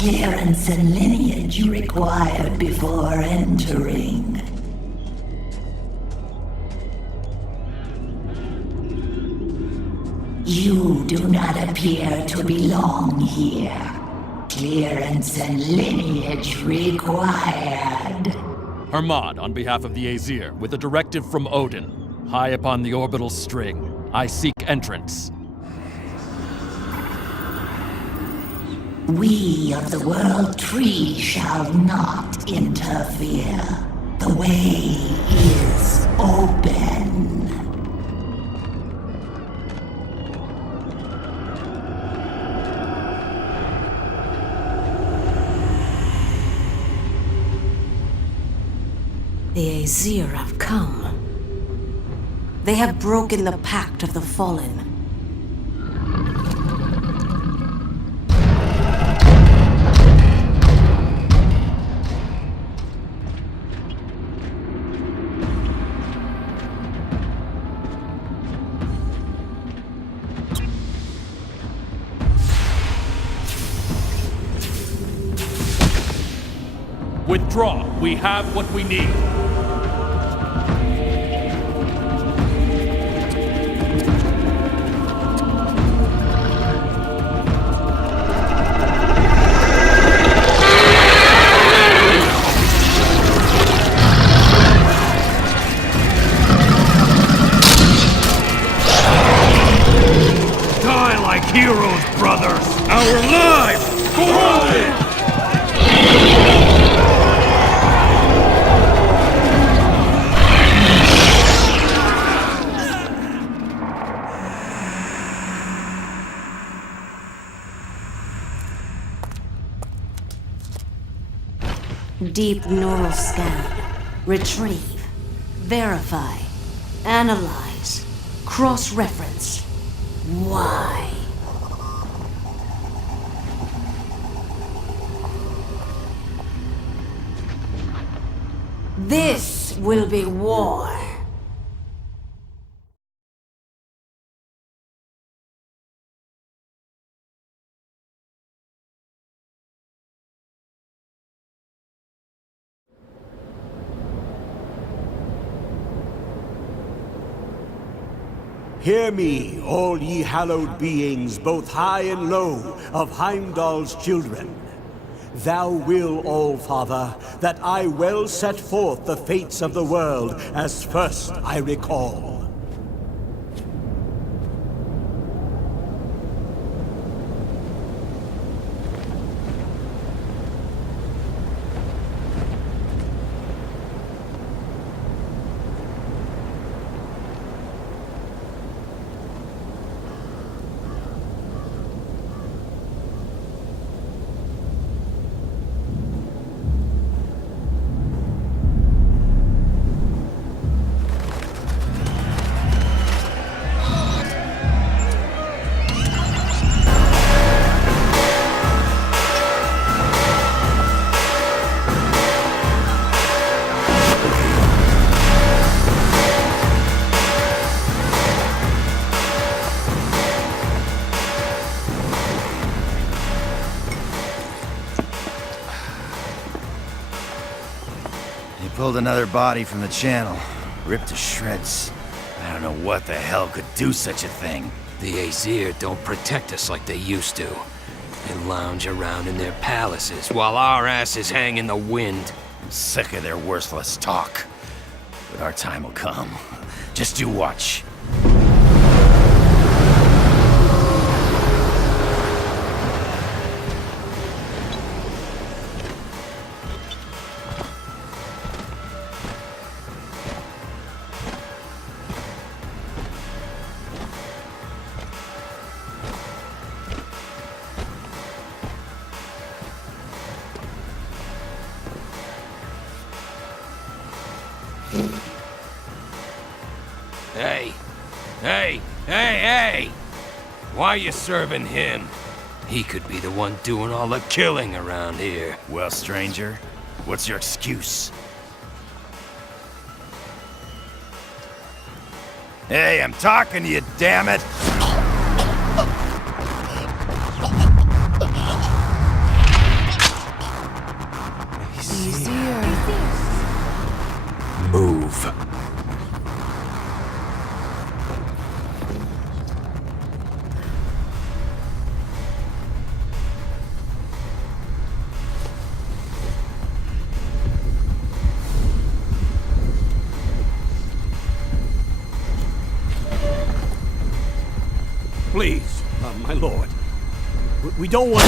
Clearance and lineage required before entering. You do not appear to belong here. Clearance and lineage required. Hermod, on behalf of the Aesir, with a directive from Odin. High upon the orbital string, I seek entrance. We of the World Tree shall not interfere. The way is open. The Aesir have come. They have broken the pact of the fallen. Withdraw. We have what we need. Die like heroes, brothers! Our lives forward! Deep neural scan. Retrieve. Verify. Analyze. Cross-reference. Why? This will be war. Hear me, all ye hallowed beings, both high and low, of Heimdall's children. Thou will, All-Father, that I well set forth the fates of the world, as first I recall. Pulled another body from the channel, ripped to shreds. I don't know what the hell could do such a thing. The Aesir don't protect us like they used to. They lounge around in their palaces while our asses hang in the wind. I'm sick of their worthless talk. But our time will come. Just you watch. Hey! Why you serving him? He could be the one doing all the killing around here. Well, stranger, what's your excuse? Hey, I'm talking to you, damn it! Please, my lord. We don't want...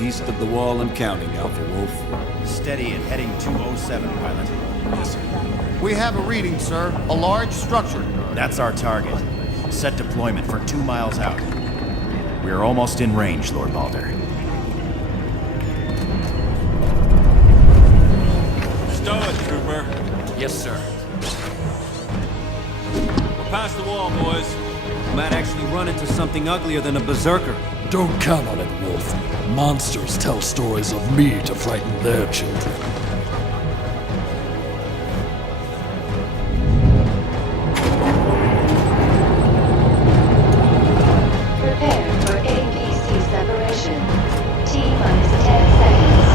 East of the wall and counting, Alpha Wolf. Steady and heading 207, pilot. Yes, sir. We have a reading, sir. A large structure. That's our target. Set deployment for 2 miles out. We are almost in range, Lord Balder. Stow it, Trooper. Yes, sir. We're past the wall, boys. Might actually run into something uglier than a berserker. Don't count on it, Wolf. Monsters tell stories of me to frighten their children. Prepare for ABC separation. T-minus 10 seconds.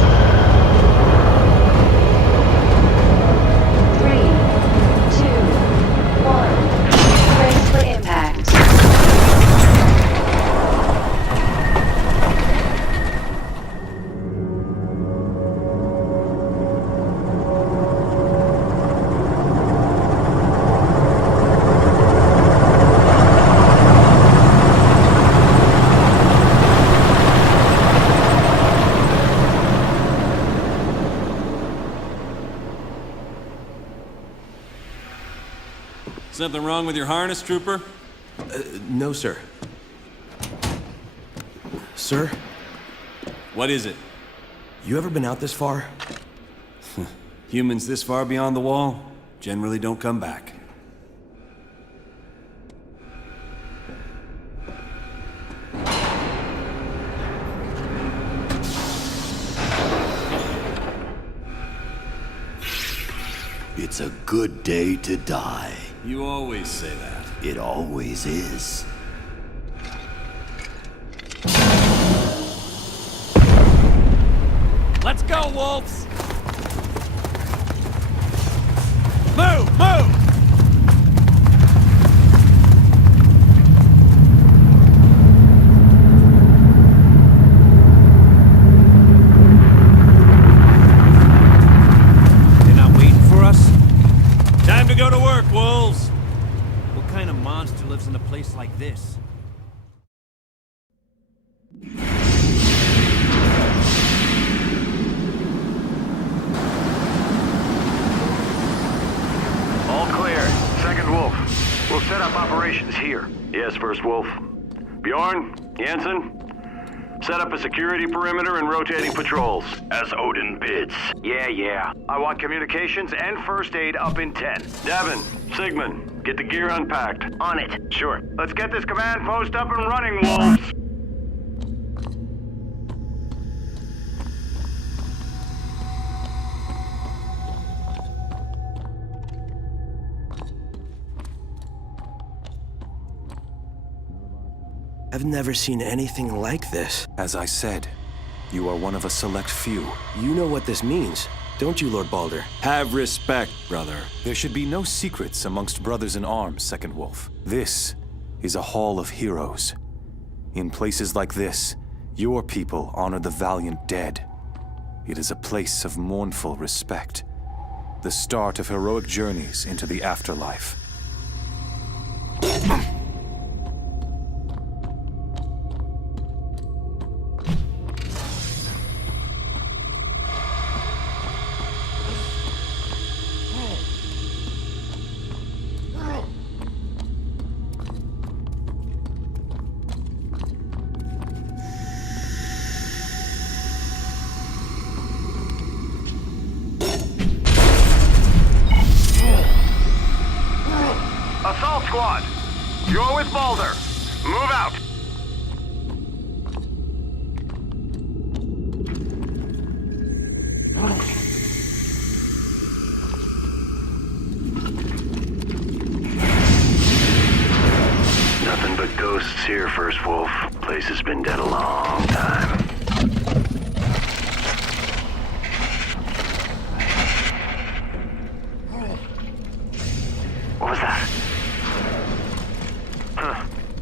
3, 2, 1. Brace for impact. Something wrong with your harness, trooper? No, sir. Sir? What is it? You ever been out this far? Humans this far beyond the wall generally don't come back. It's a good day to die. You always say that. It always is. Let's go, wolves! Move! Move! They're not waiting for us? Time to go to work, wolves! What kind of monster lives in a place like this? All clear. Second Wolf. We'll set up operations here. Yes, First Wolf. Bjorn, Jensen, set up a security perimeter and rotating patrols, as Odin bids. Yeah. I want communications and first aid up in 10. Devin, Sigmund, get the gear unpacked. On it. Sure. Let's get this command post up and running, wolves! I've never seen anything like this. As I said, you are one of a select few. You know what this means, don't you, Lord Balder? Have respect, brother. There should be no secrets amongst brothers in arms, Second Wolf. This is a hall of heroes. In places like this, your people honor the valiant dead. It is a place of mournful respect. The start of heroic journeys into the afterlife. Assault squad! You're with Balder. Move out! Nothing but ghosts here, First Wolf. Place has been dead a long time. What was that?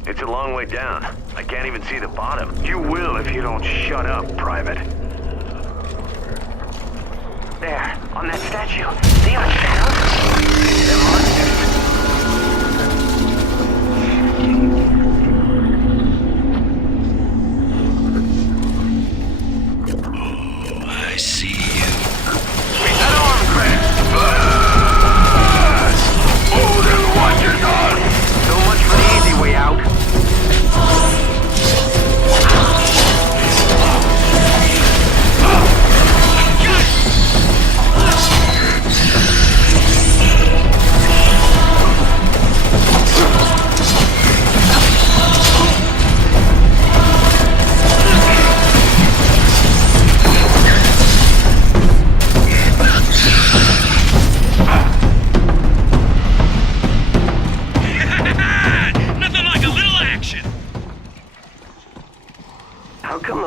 It's a long way down. I can't even see the bottom. You will if you don't shut up, Private. There, on that statue. See how it sounds? They're monsters. Oh, I see you. We had arm crash! Odin watches us! So much for the easy way out.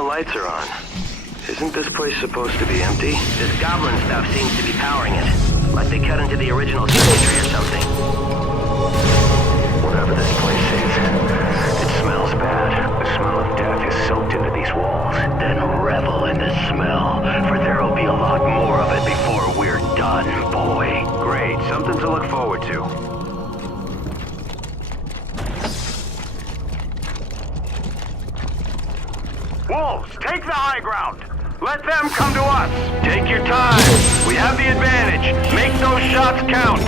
Lights are on. Isn't this place supposed to be empty? This goblin stuff seems to be powering it. Like they cut into the original circuitry or something. Whatever this place is, it smells bad. The smell of death is soaked into these walls. Then revel in the smell, for there'll be a lot more of it before we're done, boy. Great, something to look forward to. Wolves, take the high ground. Let them come to us. Take your time. We have the advantage. Make those shots count.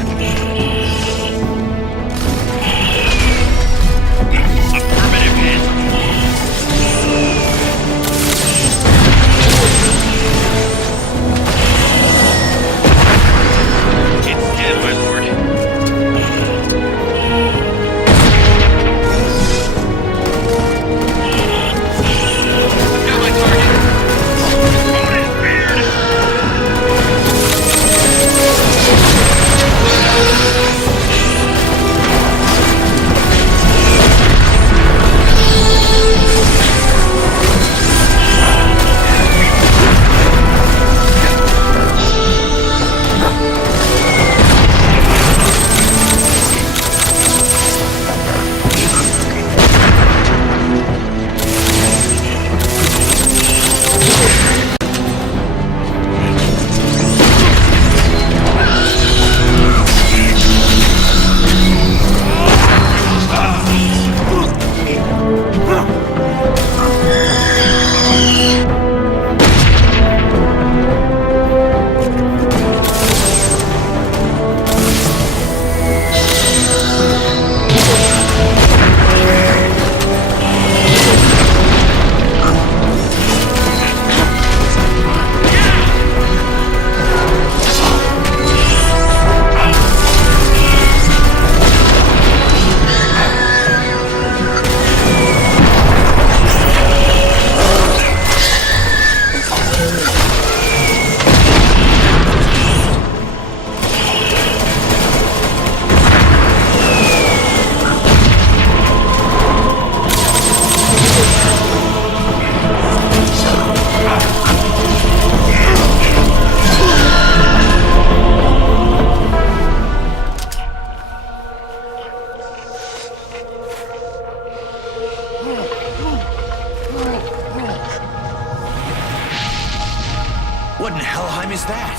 is that?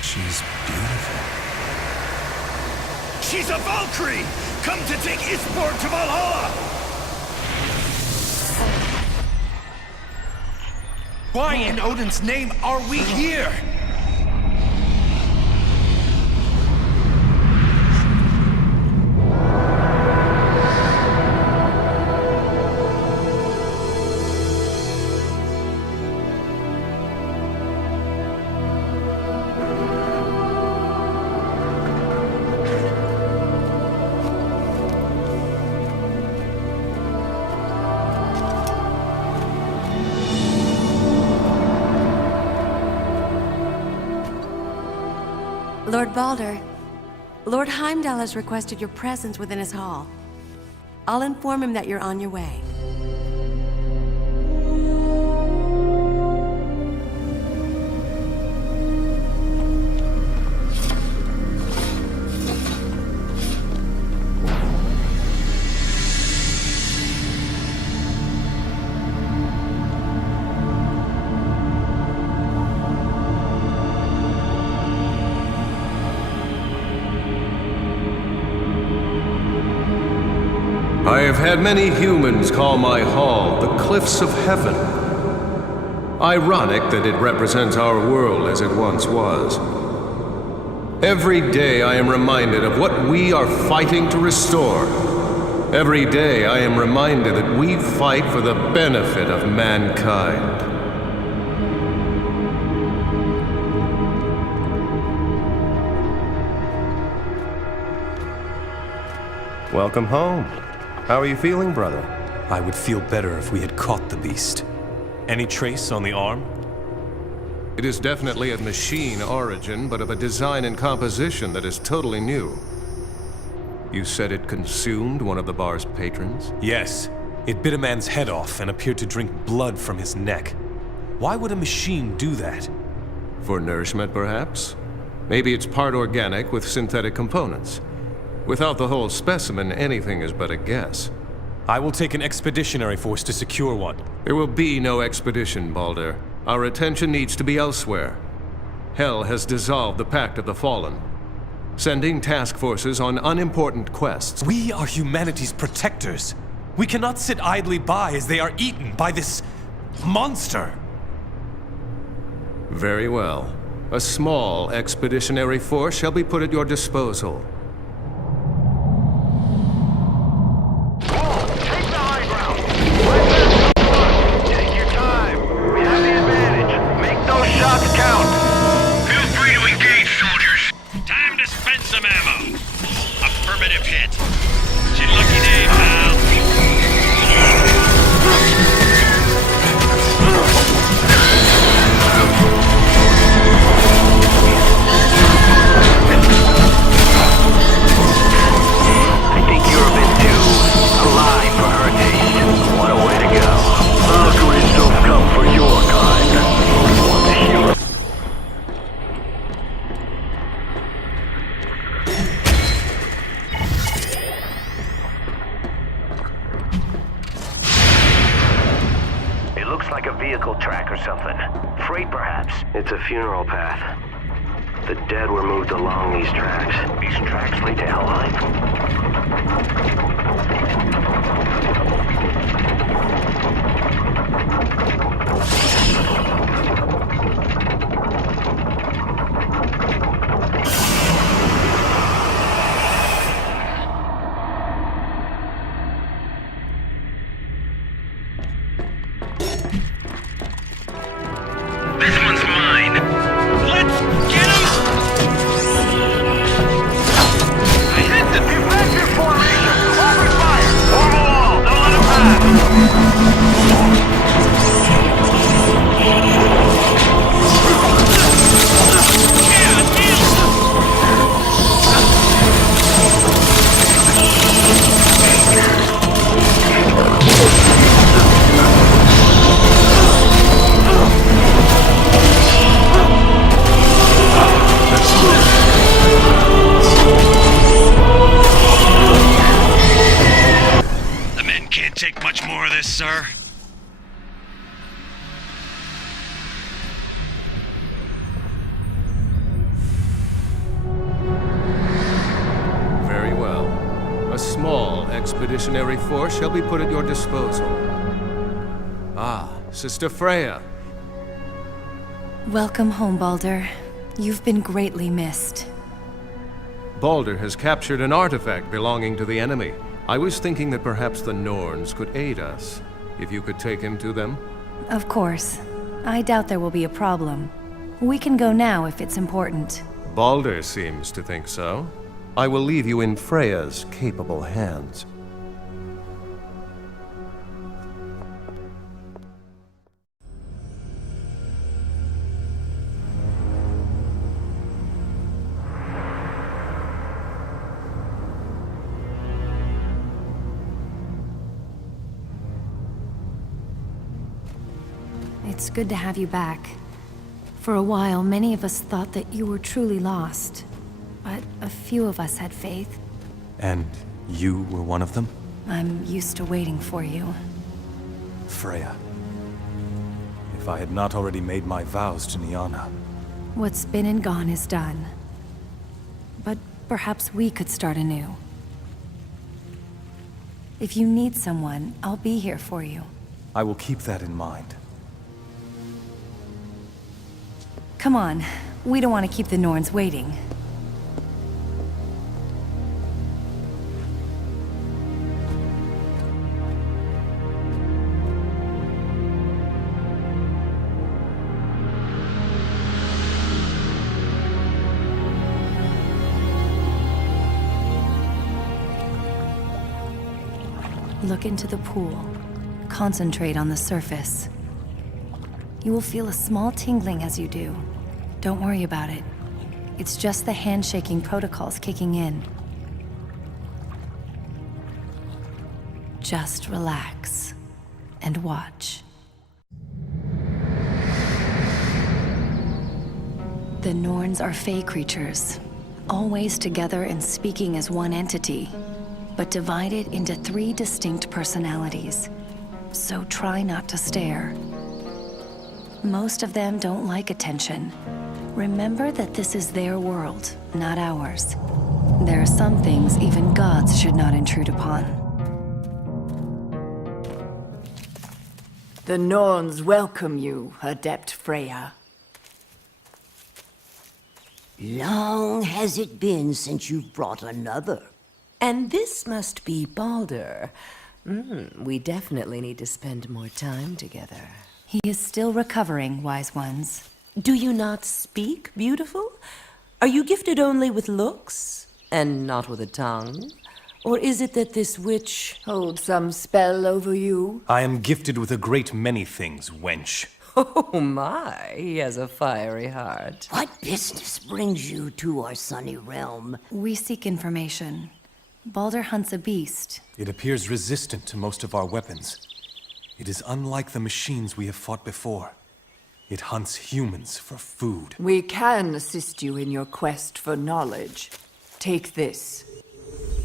She's beautiful. She's a Valkyrie! Come to take Isport to Valhalla! Why in Odin's name are we here? Lord Balder, Lord Heimdall has requested your presence within his hall. I'll inform him that you're on your way. I have had many humans call my hall the Cliffs of Heaven. Ironic that it represents our world as it once was. Every day I am reminded of what we are fighting to restore. Every day I am reminded that we fight for the benefit of mankind. Welcome home. How are you feeling, brother? I would feel better if we had caught the beast. Any trace on the arm? It is definitely of machine origin, but of a design and composition that is totally new. You said it consumed one of the bar's patrons? Yes. It bit a man's head off and appeared to drink blood from his neck. Why would a machine do that? For nourishment, perhaps? Maybe it's part organic with synthetic components. Without the whole specimen, anything is but a guess. I will take an expeditionary force to secure one. There will be no expedition, Balder. Our attention needs to be elsewhere. Hell has dissolved the Pact of the Fallen, sending task forces on unimportant quests. We are humanity's protectors. We cannot sit idly by as they are eaten by this monster. Very well. A small expeditionary force shall be put at your disposal. It's a funeral path. The dead were moved along these tracks. These tracks lead to Helheim? expeditionary force shall be put at your disposal. Ah, Sister Freya. Welcome home, Baldur. You've been greatly missed. Baldur has captured an artifact belonging to the enemy. I was thinking that perhaps the Norns could aid us. If you could take him to them? Of course. I doubt there will be a problem. We can go now if it's important. Baldur seems to think so. I will leave you in Freya's capable hands. It's good to have you back. For a while, many of us thought that you were truly lost. But a few of us had faith. And you were one of them? I'm used to waiting for you. Freya. If I had not already made my vows to Niana. What's been and gone is done. But perhaps we could start anew. If you need someone, I'll be here for you. I will keep that in mind. Come on. We don't want to keep the Norns waiting. Look into the pool. Concentrate on the surface. You will feel a small tingling as you do. Don't worry about it. It's just the handshaking protocols kicking in. Just relax and watch. The Norns are Fey creatures, always together and speaking as one entity, but divided into 3 distinct personalities. So try not to stare. Most of them don't like attention. Remember that this is their world, not ours. There are some things even gods should not intrude upon. The Norns welcome you, Adept Freya. Long has it been since you've brought another. And this must be Baldur. We definitely need to spend more time together. He is still recovering, wise ones. Do you not speak, beautiful? Are you gifted only with looks, and not with a tongue? Or is it that this witch holds some spell over you? I am gifted with a great many things, wench. Oh my, he has a fiery heart. What business brings you to our sunny realm? We seek information. Baldur hunts a beast. It appears resistant to most of our weapons. It is unlike the machines we have fought before. It hunts humans for food. We can assist you in your quest for knowledge. Take this.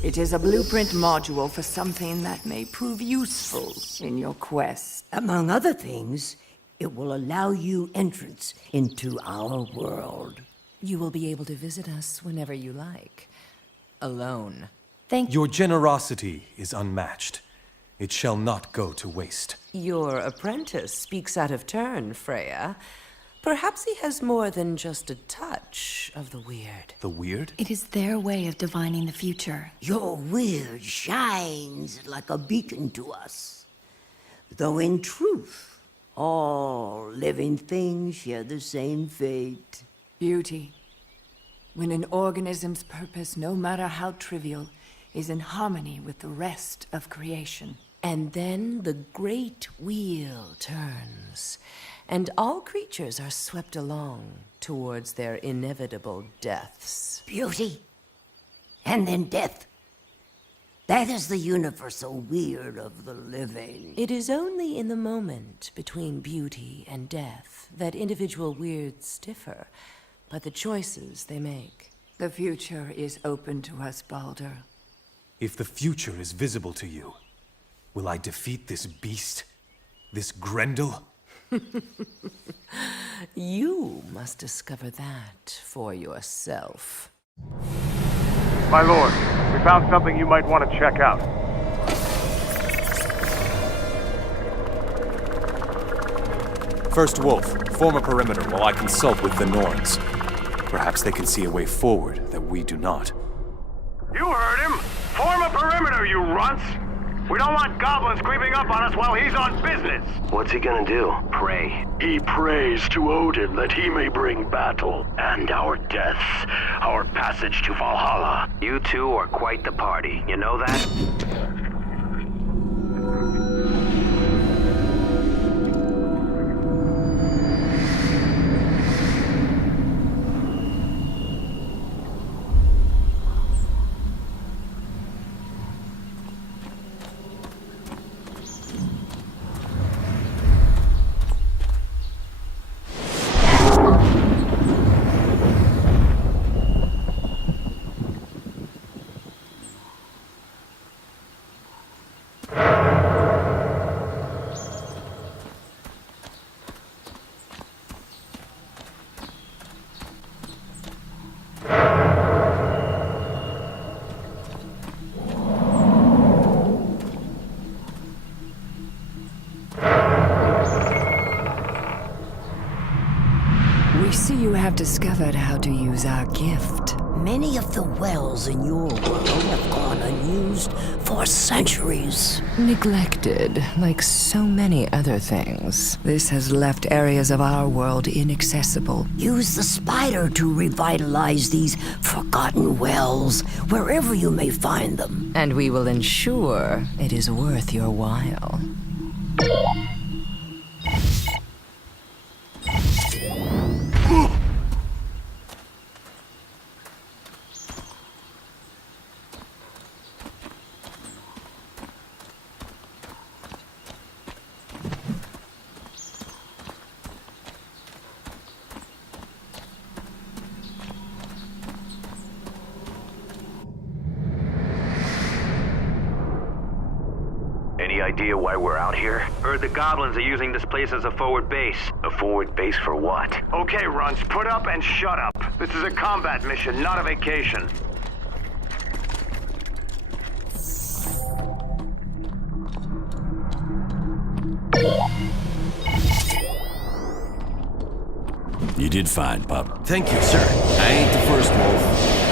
It is a blueprint module for something that may prove useful in your quest. Among other things, it will allow you entrance into our world. You will be able to visit us whenever you like. Alone. Your generosity is unmatched. It shall not go to waste. Your apprentice speaks out of turn, Freya. Perhaps he has more than just a touch of the weird. The weird? It is their way of divining the future. Your weird shines like a beacon to us. Though in truth, all living things share the same fate. Beauty. When an organism's purpose, no matter how trivial, is in harmony with the rest of creation. And then the great wheel turns, and all creatures are swept along towards their inevitable deaths. Beauty, and then death. That is the universal weird of the living. It is only in the moment between beauty and death that individual weirds differ, but the choices they make. The future is open to us, Baldur. If the future is visible to you, will I defeat this beast? This Grendel? You must discover that for yourself. My lord, we found something you might want to check out. First Wolf, form a perimeter while I consult with the Norns. Perhaps they can see a way forward that we do not. You heard him! Form a perimeter, you runts! We don't want goblins creeping up on us while he's on business! What's he gonna do? Pray. He prays to Odin that he may bring battle and our deaths, our passage to Valhalla. You two are quite the party, you know that? We see you have discovered how to use our gift. Many of the wells in your world have gone unused for centuries. Neglected, like so many other things. This has left areas of our world inaccessible. Use the spider to revitalize these forgotten wells, wherever you may find them. And we will ensure it is worth your while. Any idea why we're out here? Heard the goblins are using this place as a forward base. A forward base for what? Okay, runts, put up and shut up. This is a combat mission, not a vacation. You did fine, pup. Thank you, sir. I ain't the first wolf.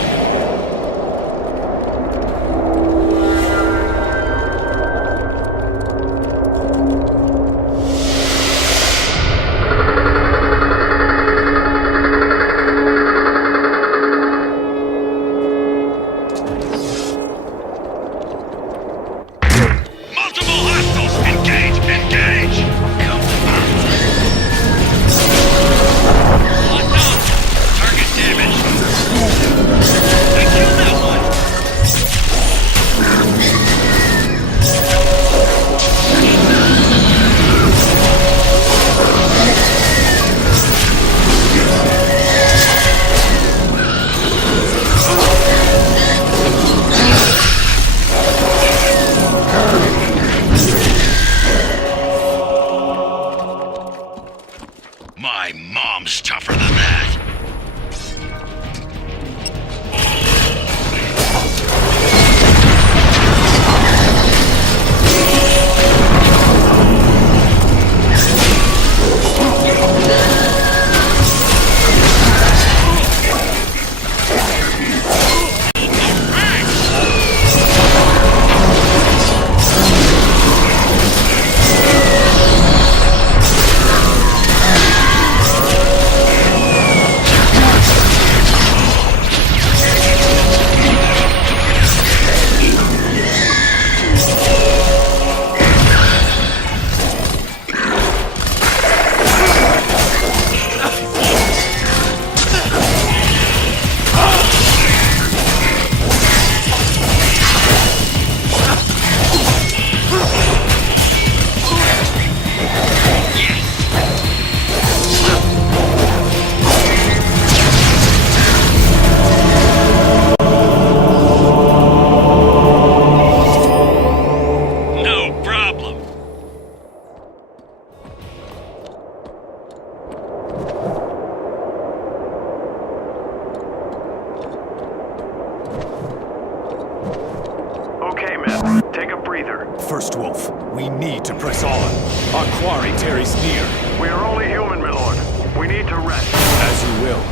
Our quarry tarries near. We are only human, my lord. We need to rest. As you will.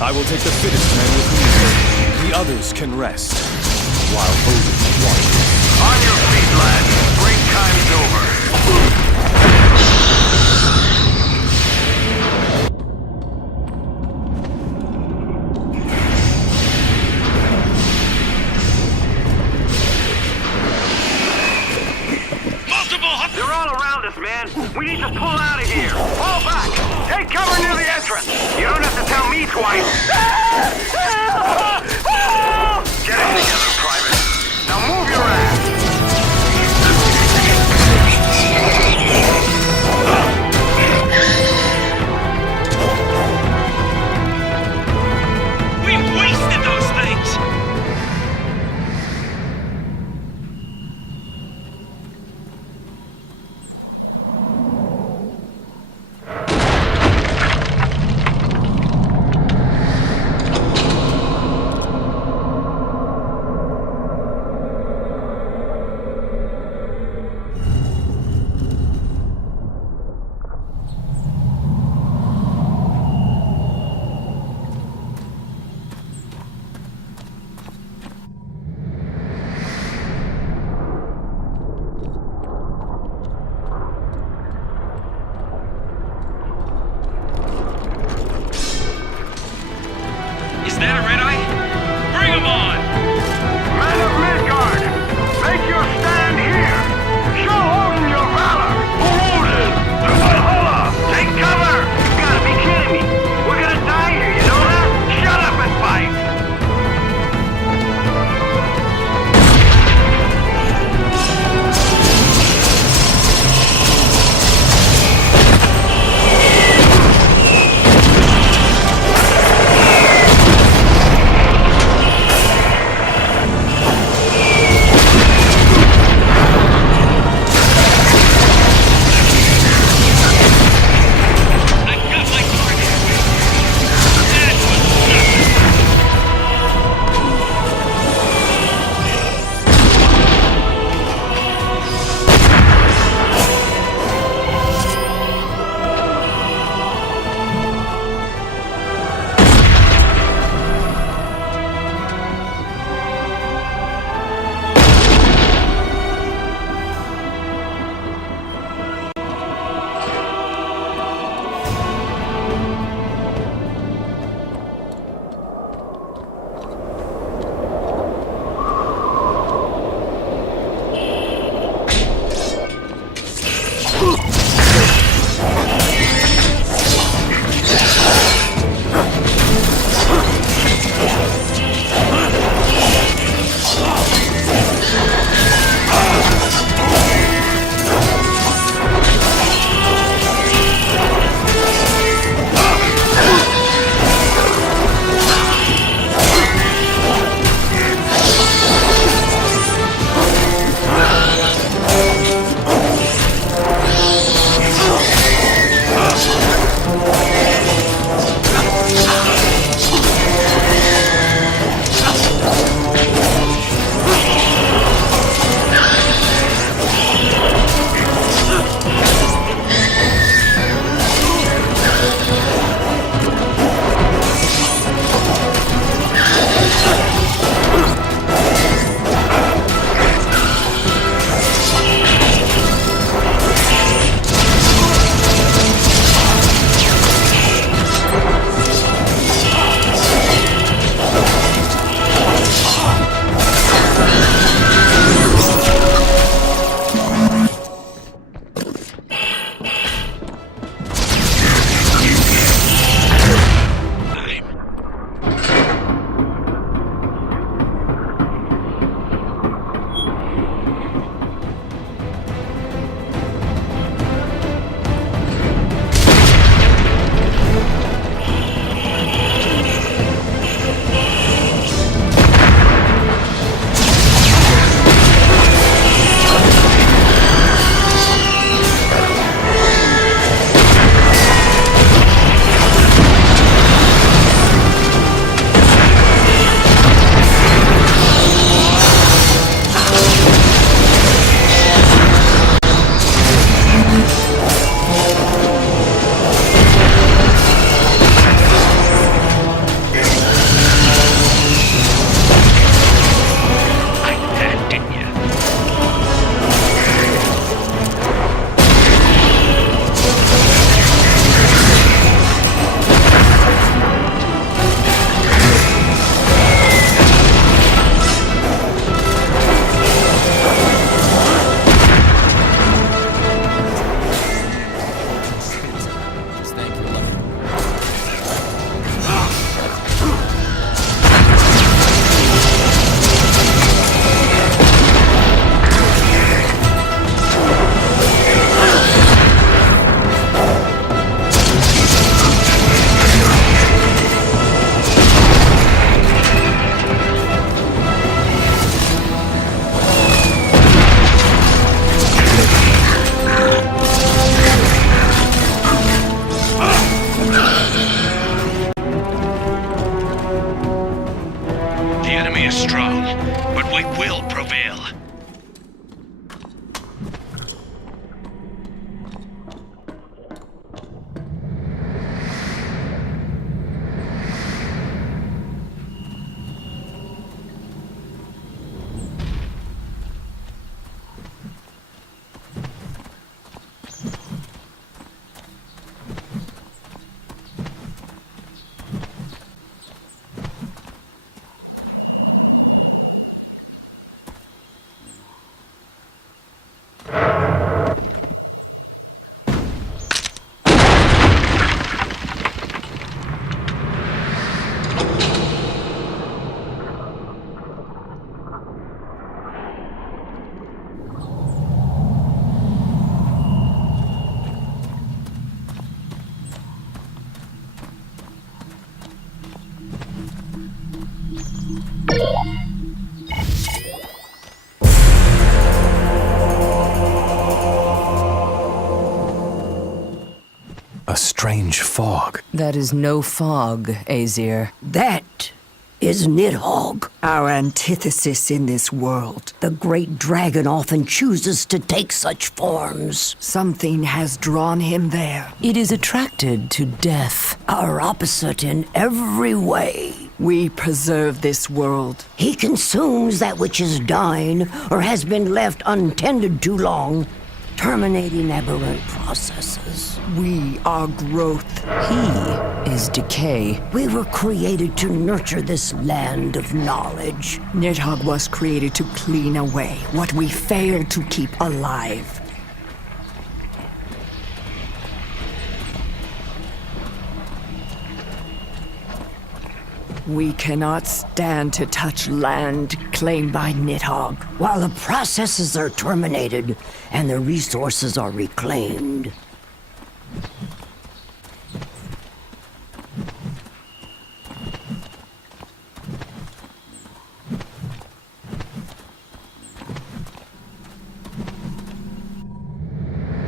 I will take the fittest men with me. The others can rest, while Odin watches. On your feet, lads. Break time's over. They're all around us, man. We need to pull out of here. Fall back. Take cover near the entrance. You don't have to tell me twice. Get it together, Private. Now move your ass. We wasted those things! A strange fog. That is no fog, Azir. That is Nidhogg. Our antithesis in this world. The great dragon often chooses to take such forms. Something has drawn him there. It is attracted to death. Our opposite in every way. We preserve this world. He consumes that which is dying or has been left untended too long, terminating aberrant processes. We are growth. He is decay. We were created to nurture this land of knowledge. Nidhogg was created to clean away what we failed to keep alive. We cannot stand to touch land claimed by Nidhogg. While the processes are terminated and the resources are reclaimed.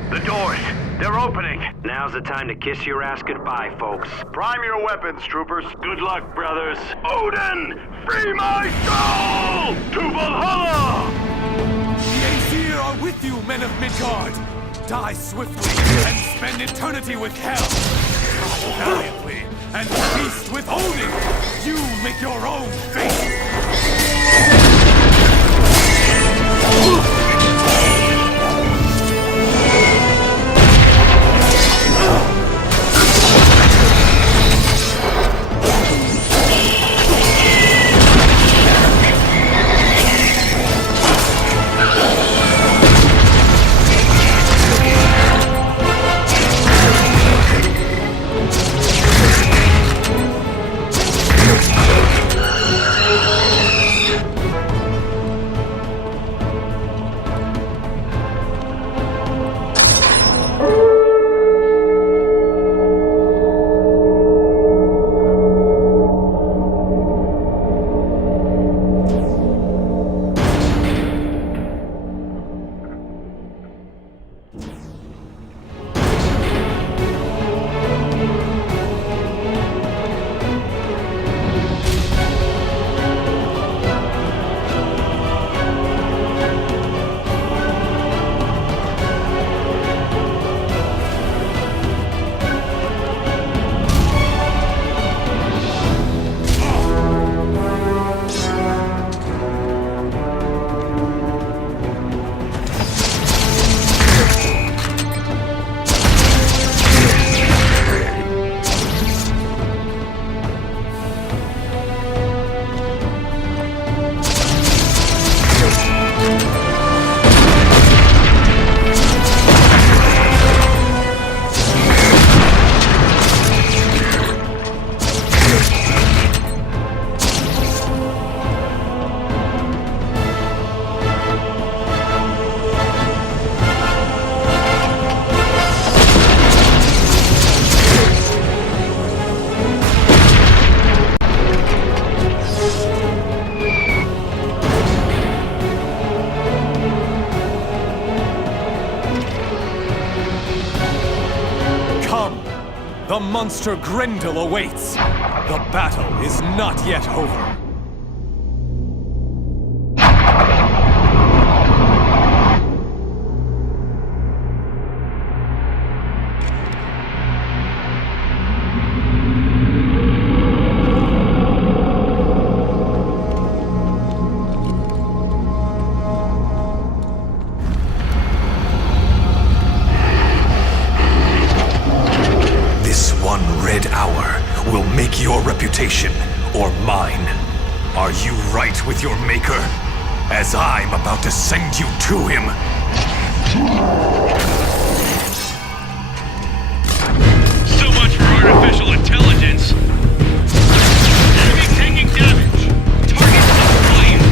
The doors, they're opening. Now's the time to kiss your ass goodbye, folks. Prime your weapons, troopers. Good luck, brothers. Odin, free my soul! To Valhalla! The Aesir are with you, men of Midgard! Die swiftly and spend eternity with hell! Die valiantly and feast with Odin! You make your own fate! The monster Grendel awaits! The battle is not yet over. Your reputation, or mine. Are you right with your maker? As I'm about to send you to him. So much for artificial intelligence. Enemy taking damage. Target aflame.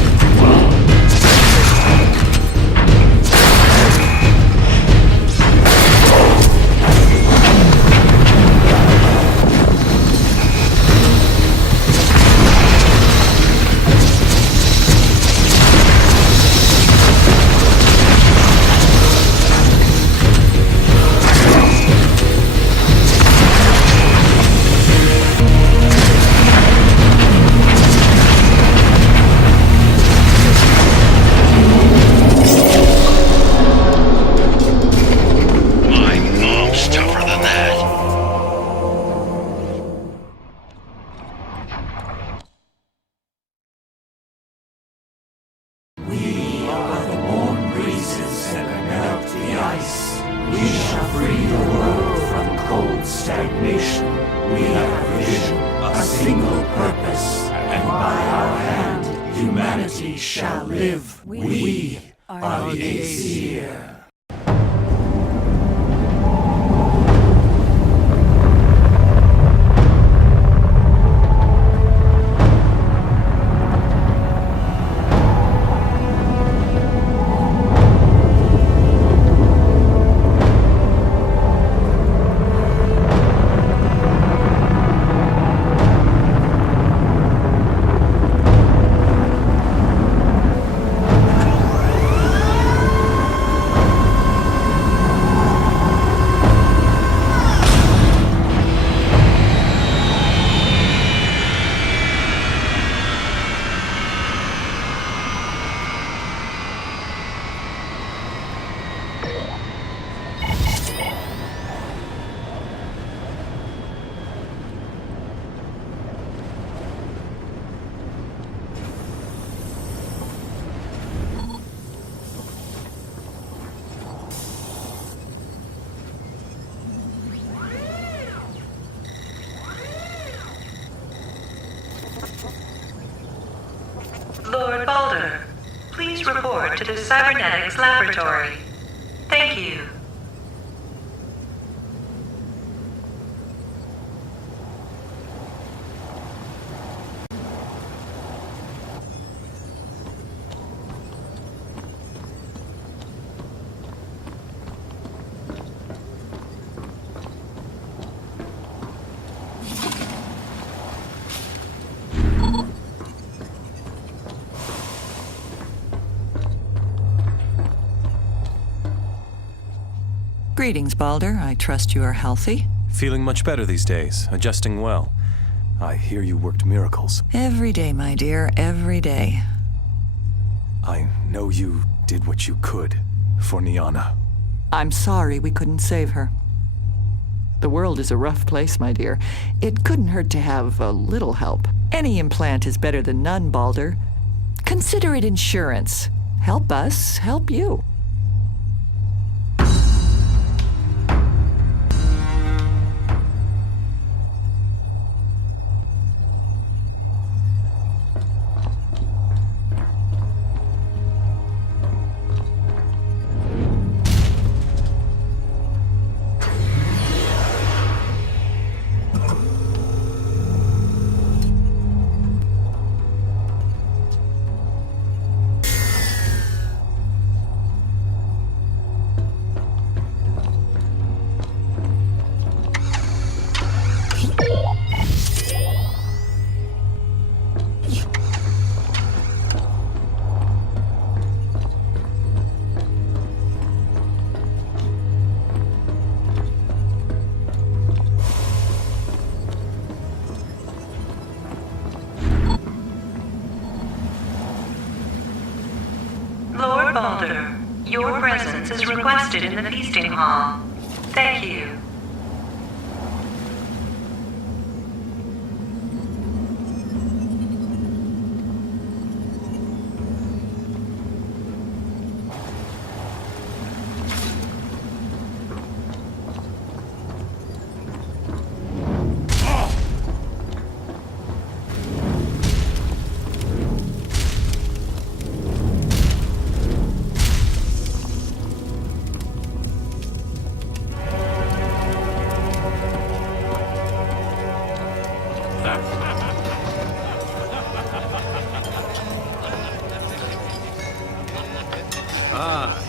barbaric nation, we have a vision, a single purpose, and by our hand, humanity shall live. We are the Aesir. Lord Balder, please report to the cybernetics laboratory. Thank you. Greetings, Balder. I trust you are healthy. Feeling much better these days, adjusting well. I hear you worked miracles. Every day, my dear, every day. I know you did what you could for Niana. I'm sorry we couldn't save her. The world is a rough place, my dear. It couldn't hurt to have a little help. Any implant is better than none, Balder. Consider it insurance. Help us, help you. Lord Balder, your presence is requested in the feasting hall. Thank you.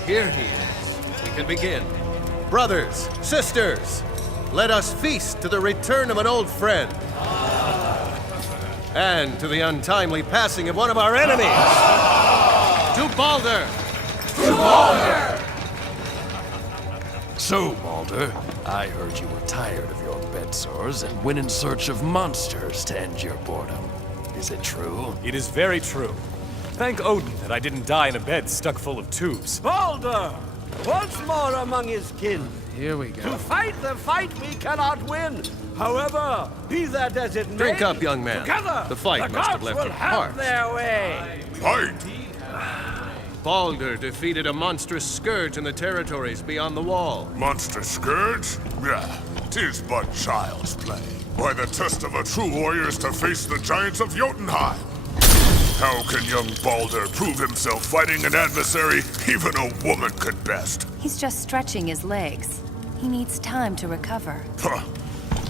Here he is. We can begin. Brothers, sisters, let us feast to the return of an old friend. And to the untimely passing of one of our enemies. To Balder! To Balder! So, Balder, I heard you were tired of your bed sores and went in search of monsters to end your boredom. Is it true? It is very true. Thank Odin that I didn't die in a bed stuck full of tubes. Balder! Once more among his kin. Here we go. To fight the fight we cannot win. However, be that as it may. Drink up, young man. Together, The fight must have left will you have parched. their way. Fight! Balder defeated a monstrous scourge in the territories beyond the wall. Monstrous scourge? Yeah. 'Tis but child's play. Why, the test of a true warrior is to face the giants of Jotunheim. How can young Baldur prove himself fighting an adversary even a woman could best? He's just stretching his legs. He needs time to recover. Huh.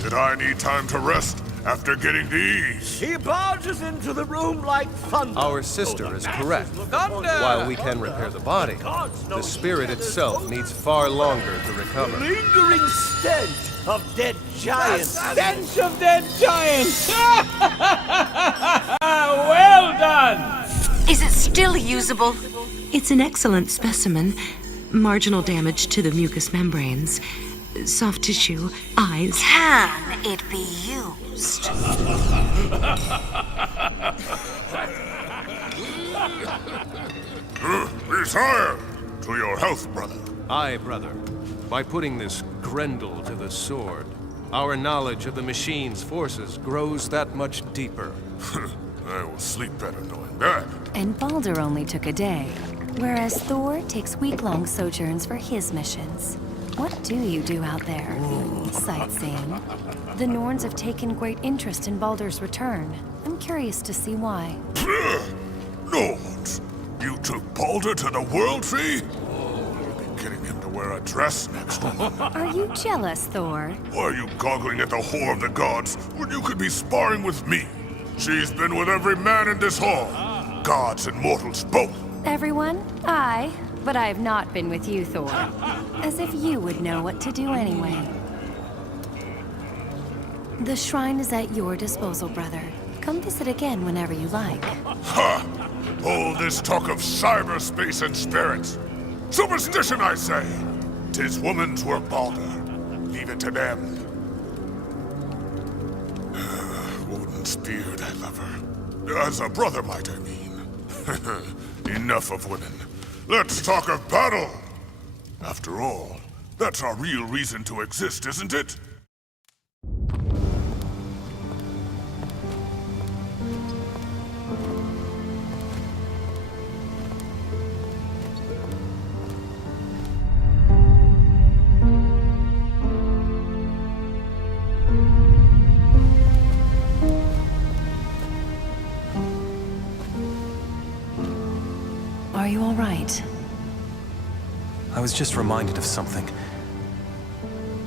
Did I need time to rest after getting these? He barges into the room like thunder. Our sister is correct. While we can repair the body, the spirit itself needs far longer to recover. Lingering stench of dead giants. The stench of dead giants! Well done! Is it still usable? It's an excellent specimen. Marginal damage to the mucous membranes. Soft tissue, eyes. Can it be used? Retire! To your health, brother. Aye, brother. By putting this Grendel to the sword, our knowledge of the machine's forces grows that much deeper. I will sleep better knowing that. And Baldur only took a day, whereas Thor takes week-long sojourns for his missions. What do you do out there? Sightseeing. The Norns have taken great interest in Baldur's return. I'm curious to see why. Norns? You took Baldur to the World Tree? You'll be getting him to wear a dress next time. Are you jealous, Thor? Why are you goggling at the whore of the gods when you could be sparring with me? She's been with every man in this hall. Gods and mortals both. Everyone? Aye. But I have not been with you, Thor. As if you would know what to do anyway. The shrine is at your disposal, brother. Come visit again whenever you like. Ha! All this talk of cyberspace and spirits. Superstition, I say! 'Tis woman's work, Baldur. Leave it to them. Odin's beard, I love her. As a brother might, I mean. Enough of women. Let's talk of battle! After all, that's our real reason to exist, isn't it? Are you all right? I was just reminded of something.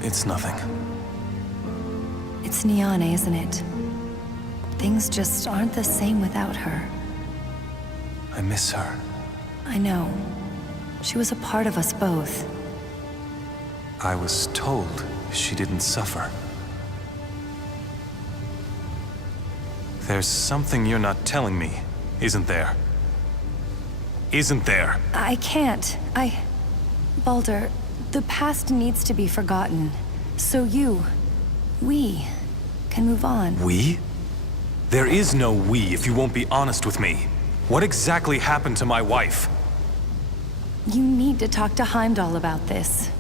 It's nothing. It's Niane, isn't it? Things just aren't the same without her. I miss her. I know. She was a part of us both. I was told she didn't suffer. There's something you're not telling me, isn't there? Isn't there? I can't. Baldur, the past needs to be forgotten. So we can move on. We? There is no we if you won't be honest with me. What exactly happened to my wife? You need to talk to Heimdall about this.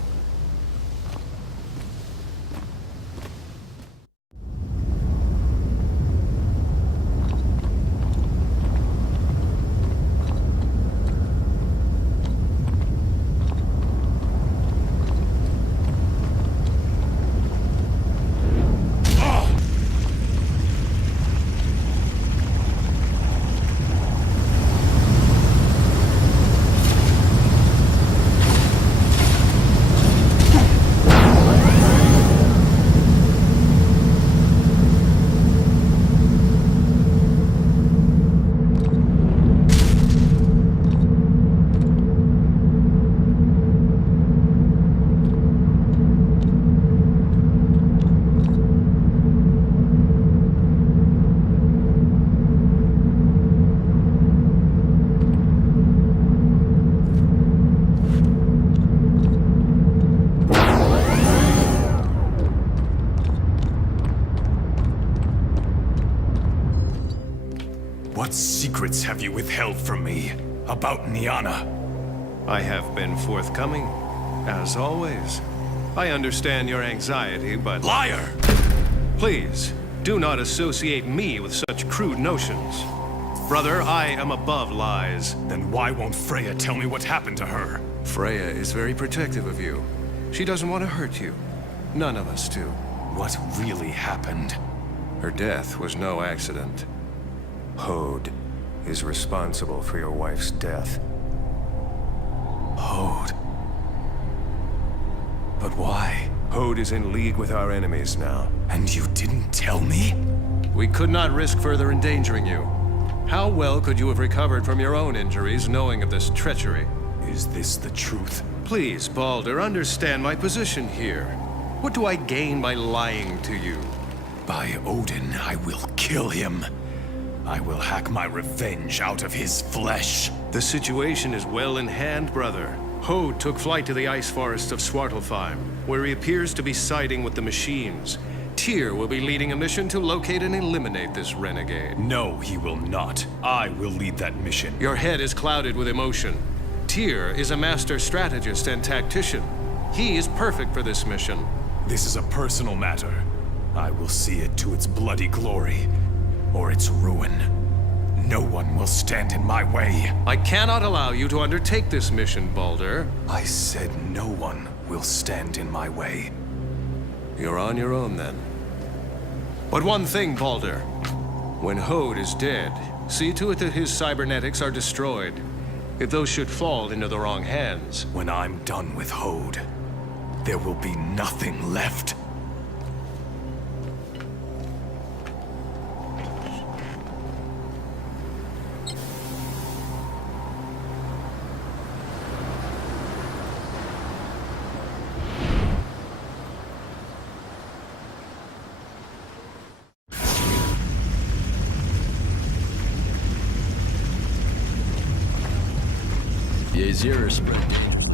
What secrets have you withheld from me about Niana? I have been forthcoming, as always. I understand your anxiety, but... Liar! Please, do not associate me with such crude notions. Brother, I am above lies. Then why won't Freya tell me what happened to her? Freya is very protective of you. She doesn't want to hurt you. None of us do. What really happened? Her death was no accident. Hode is responsible for your wife's death. Hode? But why? Hode is in league with our enemies now. And you didn't tell me? We could not risk further endangering you. How well could you have recovered from your own injuries knowing of this treachery? Is this the truth? Please, Baldur, understand my position here. What do I gain by lying to you? By Odin, I will kill him. I will hack my revenge out of his flesh. The situation is well in hand, brother. Hode took flight to the ice forests of Svartalfheim, where he appears to be siding with the machines. Tyr will be leading a mission to locate and eliminate this renegade. No, he will not. I will lead that mission. Your head is clouded with emotion. Tyr is a master strategist and tactician. He is perfect for this mission. This is a personal matter. I will see it to its bloody glory, or its ruin. No one will stand in my way. I cannot allow you to undertake this mission, Baldur. I said no one will stand in my way. You're on your own, then. But one thing, Baldur. When Hode is dead, see to it that his cybernetics are destroyed. If those should fall into the wrong hands... When I'm done with Hode, there will be nothing left. The Aesir are spreading dangerously.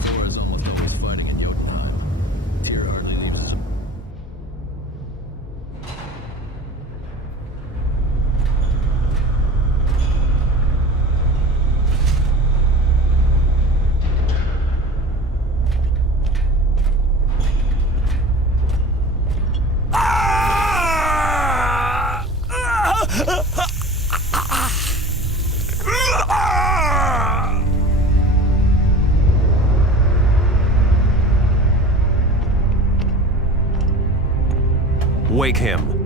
Thor is almost always fighting in Jotunheim. Tyr hardly leaves his... Wake him.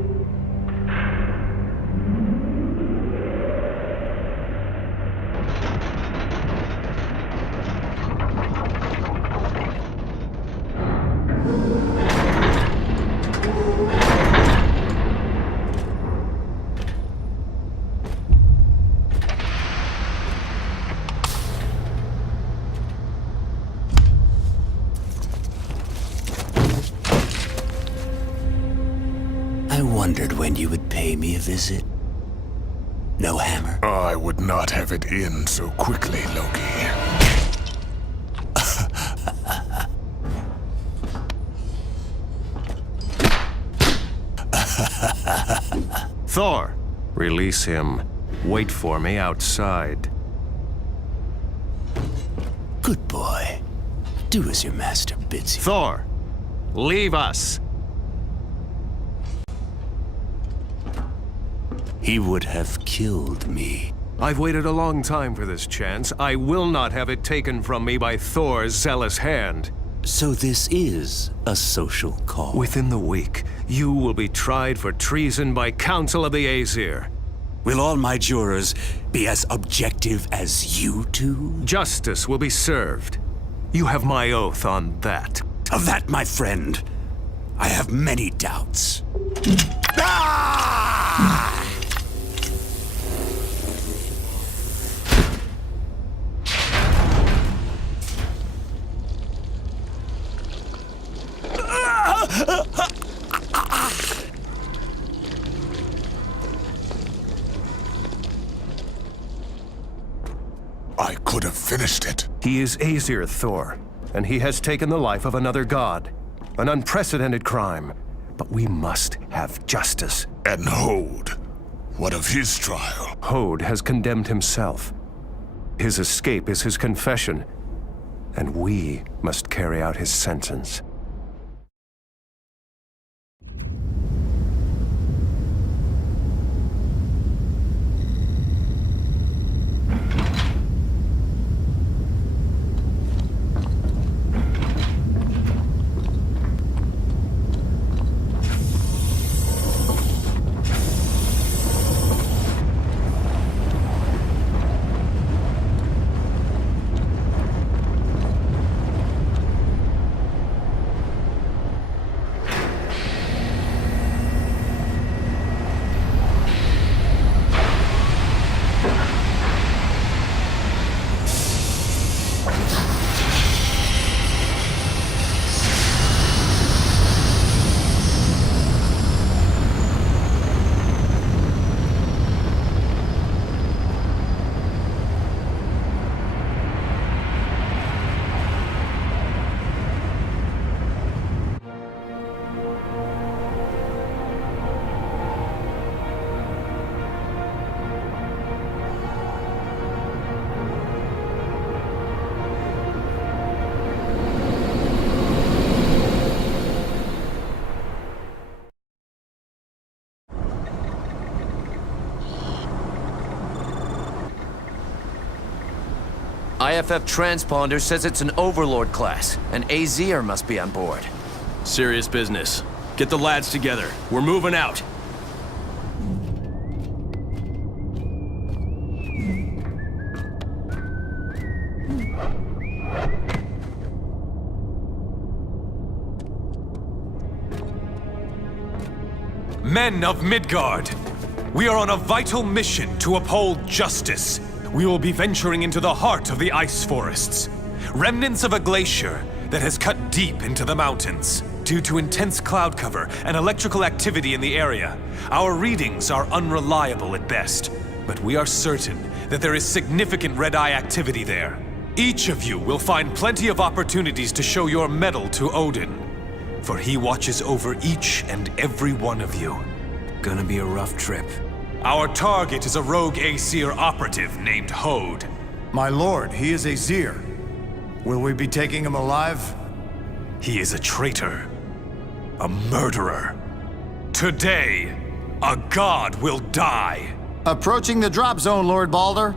I wondered when you would pay me a visit. No hammer? I would not have it in so quickly, Loki. Thor, release him. Wait for me outside. Good boy. Do as your master bids you. Thor, leave us. He would have killed me. I've waited a long time for this chance. I will not have it taken from me by Thor's zealous hand. So this is a social call. Within the week, you will be tried for treason by Council of the Aesir. Will all my jurors be as objective as you two? Justice will be served. You have my oath on that. Of that, my friend, I have many doubts. Ah! I could have finished it. He is Aesir, Thor, and he has taken the life of another god. An unprecedented crime. But we must have justice. And Hode, what of his trial? Hode has condemned himself. His escape is his confession, and we must carry out his sentence. IFF transponder says it's an Overlord class, and AZer must be on board. Serious business. Get the lads together. We're moving out. Men of Midgard, we are on a vital mission to uphold justice. We will be venturing into the heart of the ice forests, remnants of a glacier that has cut deep into the mountains. Due to intense cloud cover and electrical activity in the area, our readings are unreliable at best, but we are certain that there is significant red-eye activity there. Each of you will find plenty of opportunities to show your mettle to Odin, for he watches over each and every one of you. Gonna be a rough trip. Our target is a rogue Aesir operative named Hode. My lord, he is Aesir. Will we be taking him alive? He is a traitor. A murderer. Today, a god will die. Approaching the drop zone, Lord Balder.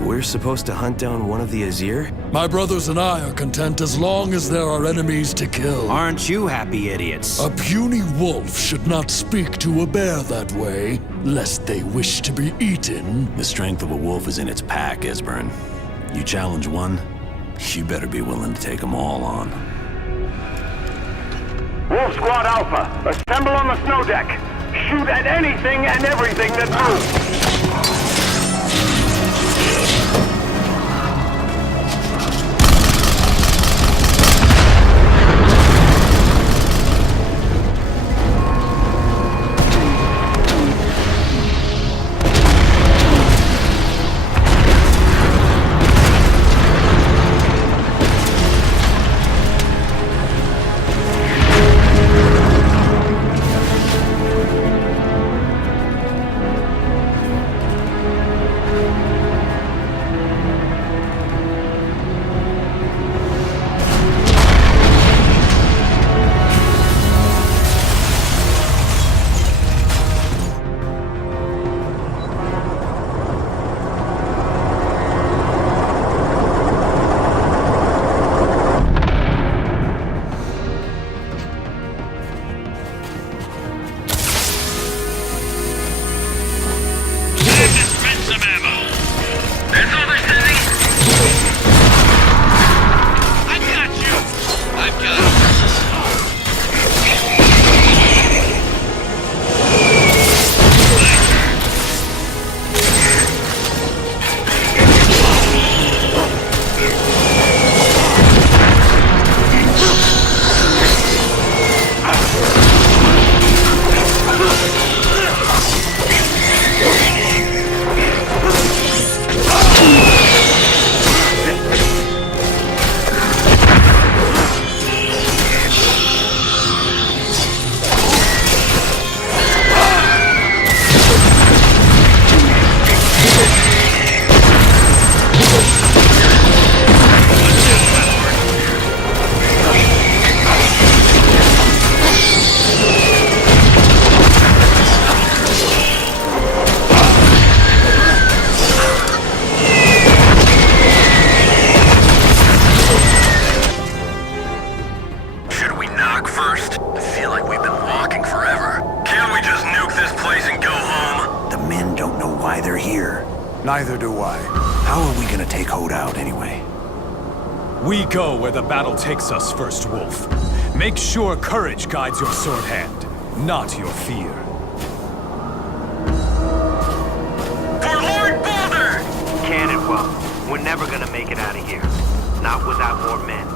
We're supposed to hunt down one of the Aesir? My brothers and I are content as long as there are enemies to kill. Aren't you happy idiots? A puny wolf should not speak to a bear that way, lest they wish to be eaten. The strength of a wolf is in its pack, Esbern. You challenge one, you better be willing to take them all on. Wolf Squad Alpha, assemble on the snow deck. Shoot at anything and everything that moves. Neither do I. How are we gonna take Hode out, anyway? We go where the battle takes us, First Wolf. Make sure courage guides your sword hand, not your fear. For Lord Boulder! Cannonwell, we're never gonna make it out of here. Not without more men.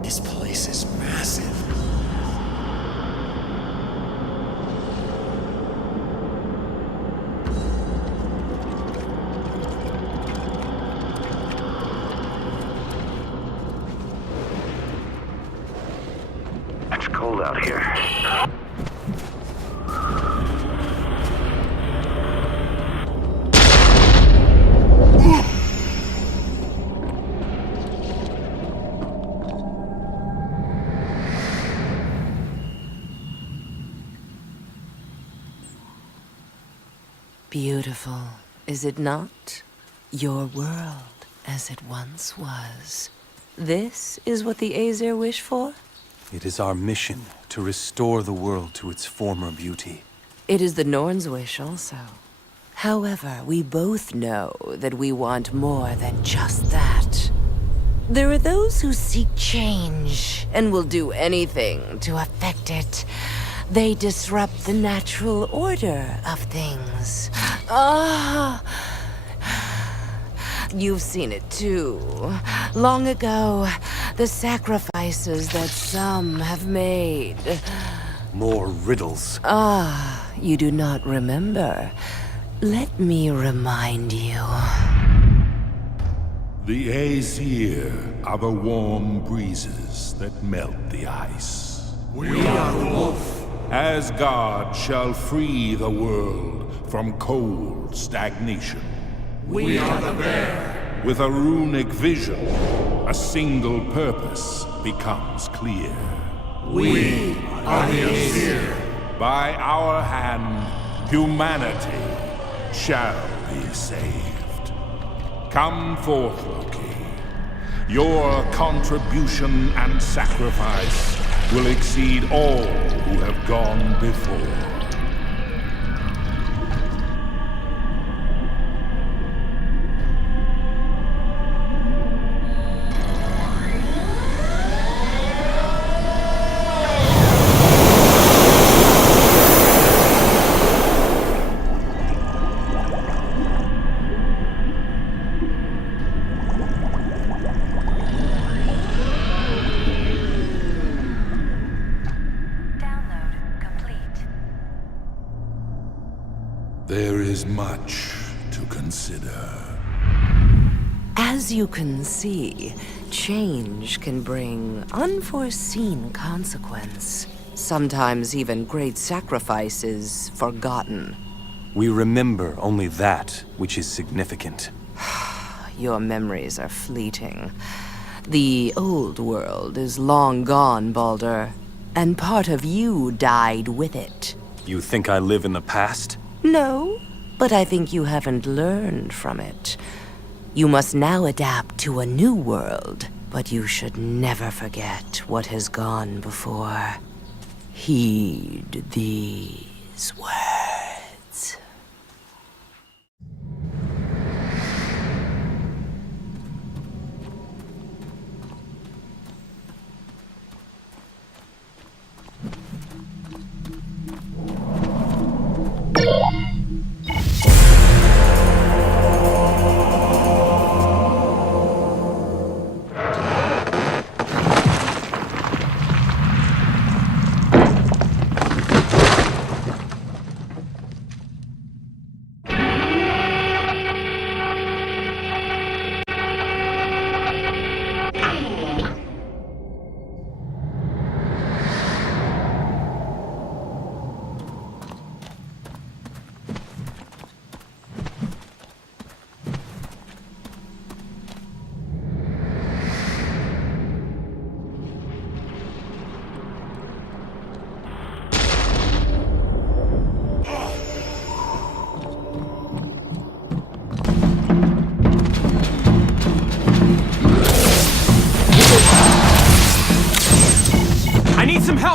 This place is massive. It's cold out here. Beautiful, is it not? Your world, as it once was. This is what the Aesir wish for? It is our mission to restore the world to its former beauty. It is the Norn's wish also. However, we both know that we want more than just that. There are those who seek change and will do anything to affect it. They disrupt the natural order of things. You've seen it too. Long ago, the sacrifices that some have made. More riddles. You do not remember. Let me remind you. The Aesir are the warm breezes that melt the ice. We are the wolf. Asgard shall free the world from cold stagnation. We are the bear. With a runic vision, a single purpose becomes clear. We are the Aesir. By our hand, humanity shall be saved. Come forth, Loki. Your contribution and sacrifice will exceed all who have gone before. There is much to consider. As you can see, change can bring unforeseen consequence. Sometimes even great sacrifice is forgotten. We remember only that which is significant. Your memories are fleeting. The old world is long gone, Baldur, and part of you died with it. You think I live in the past? No, but I think you haven't learned from it. You must now adapt to a new world, but you should never forget what has gone before. Heed these words.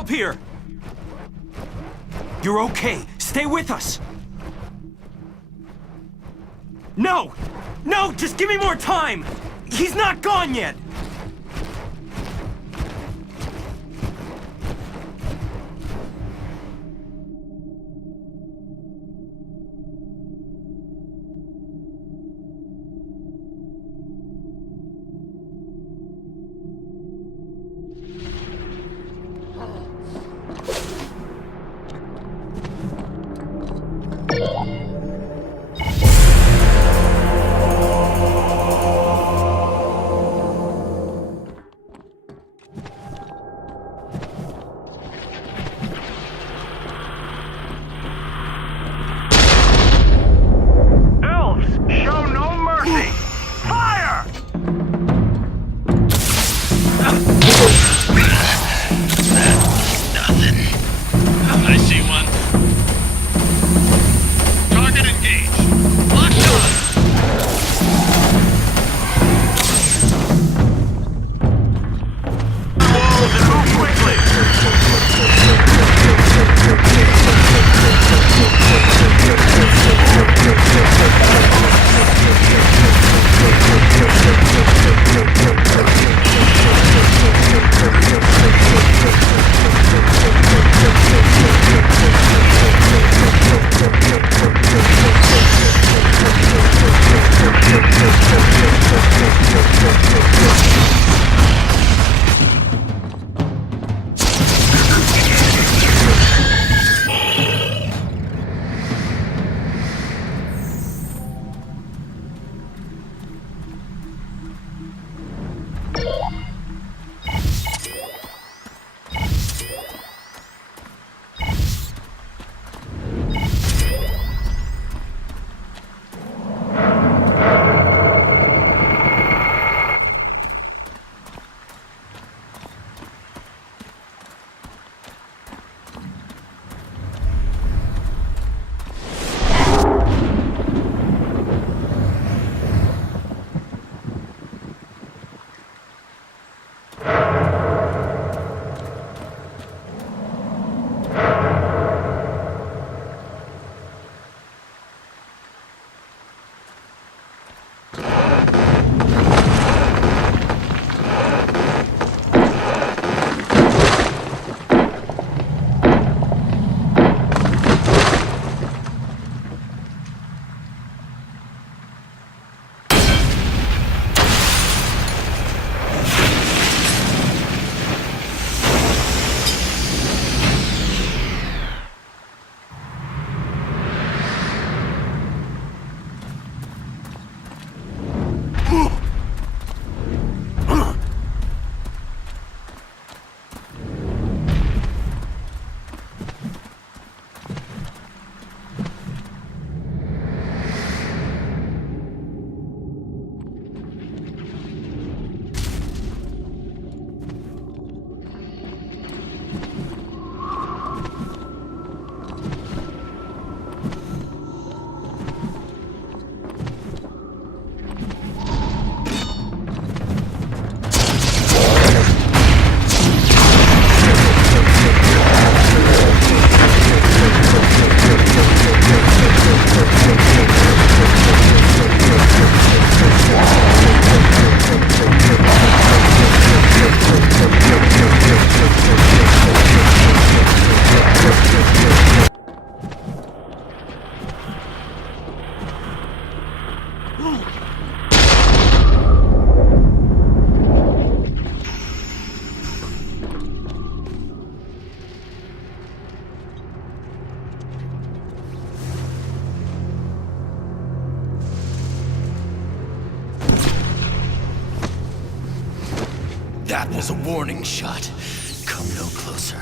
help here! You're okay. Stay with us. No! No, just give me more time! He's not gone yet! That was a warning shot. Come no closer.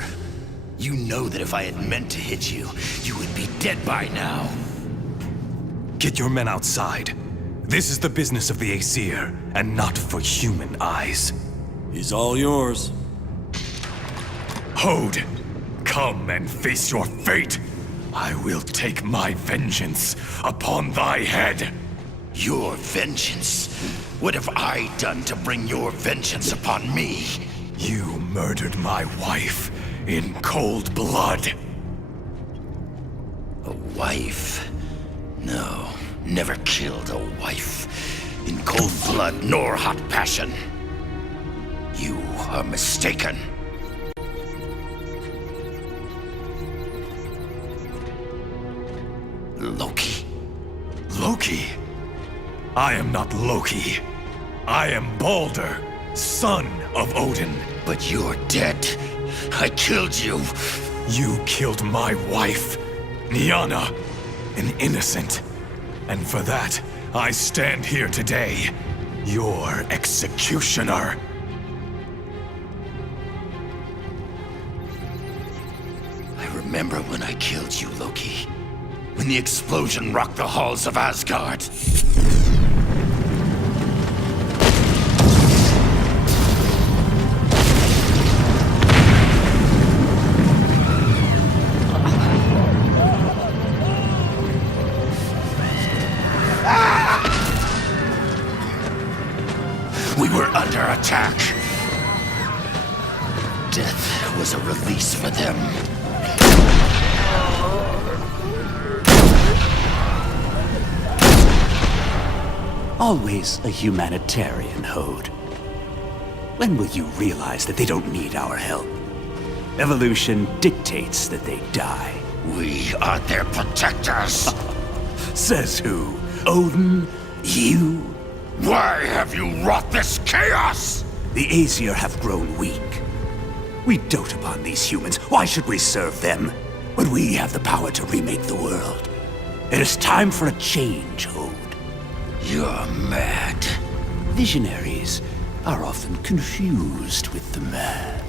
You know that if I had meant to hit you, you would be dead by now. Get your men outside. This is the business of the Aesir, and not for human eyes. He's all yours. Hode, come and face your fate. I will take my vengeance upon thy head. Your vengeance? What have I done to bring your vengeance upon me? You murdered my wife, in cold blood. A wife? No, never killed a wife. In cold blood nor hot passion. You are mistaken. Loki. Loki? I am not Loki. I am Baldur, son of Odin. But you're dead. I killed you. You killed my wife, Niana, an innocent. And for that, I stand here today, your executioner. I remember when I killed you, Loki. When the explosion rocked the halls of Asgard. We were under attack. Death was a release for them. Always a humanitarian, Hode. When will you realize that they don't need our help? Evolution dictates that they die. We are their protectors. Says who? Odin? You? Why have you wrought this chaos? The Aesir have grown weak. We dote upon these humans. Why should we serve them when we have the power to remake the world? It is time for a change, Hode. You're mad. Visionaries are often confused with the mad.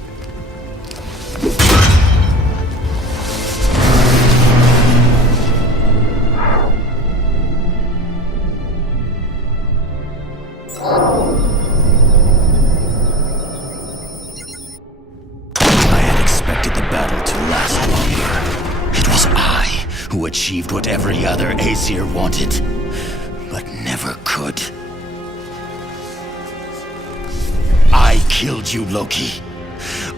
I had expected the battle to last longer. It was I who achieved what every other Aesir wanted, but never could. I killed you, Loki.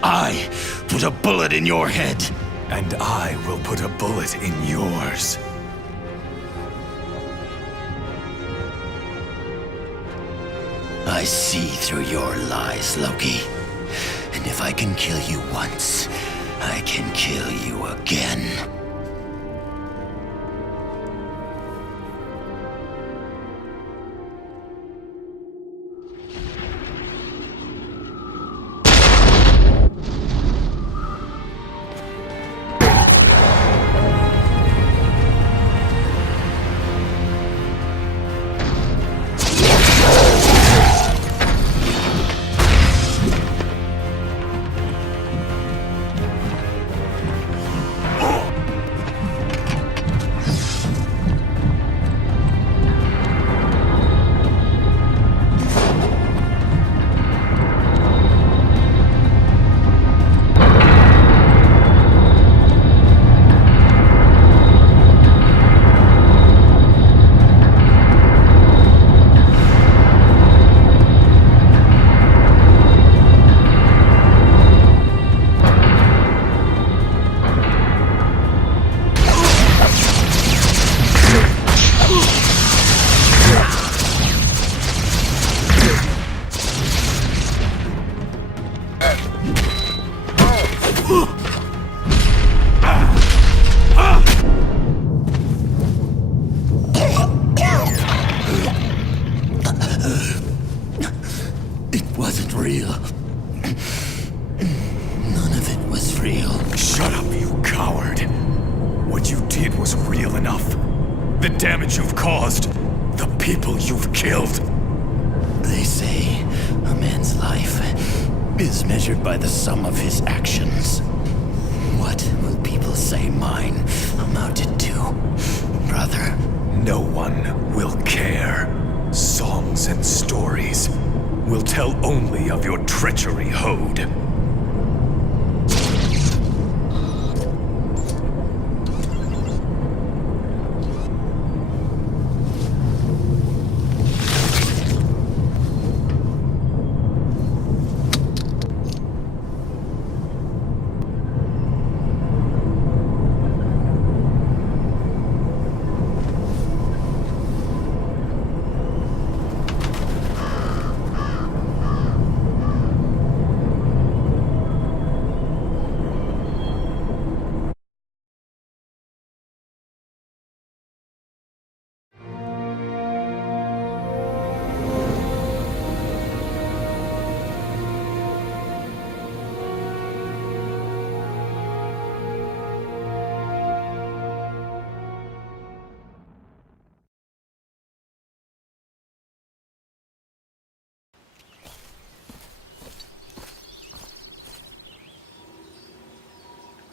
I put a bullet in your head. And I will put a bullet in yours. I see through your lies, Loki. And if I can kill you once, I can kill you again.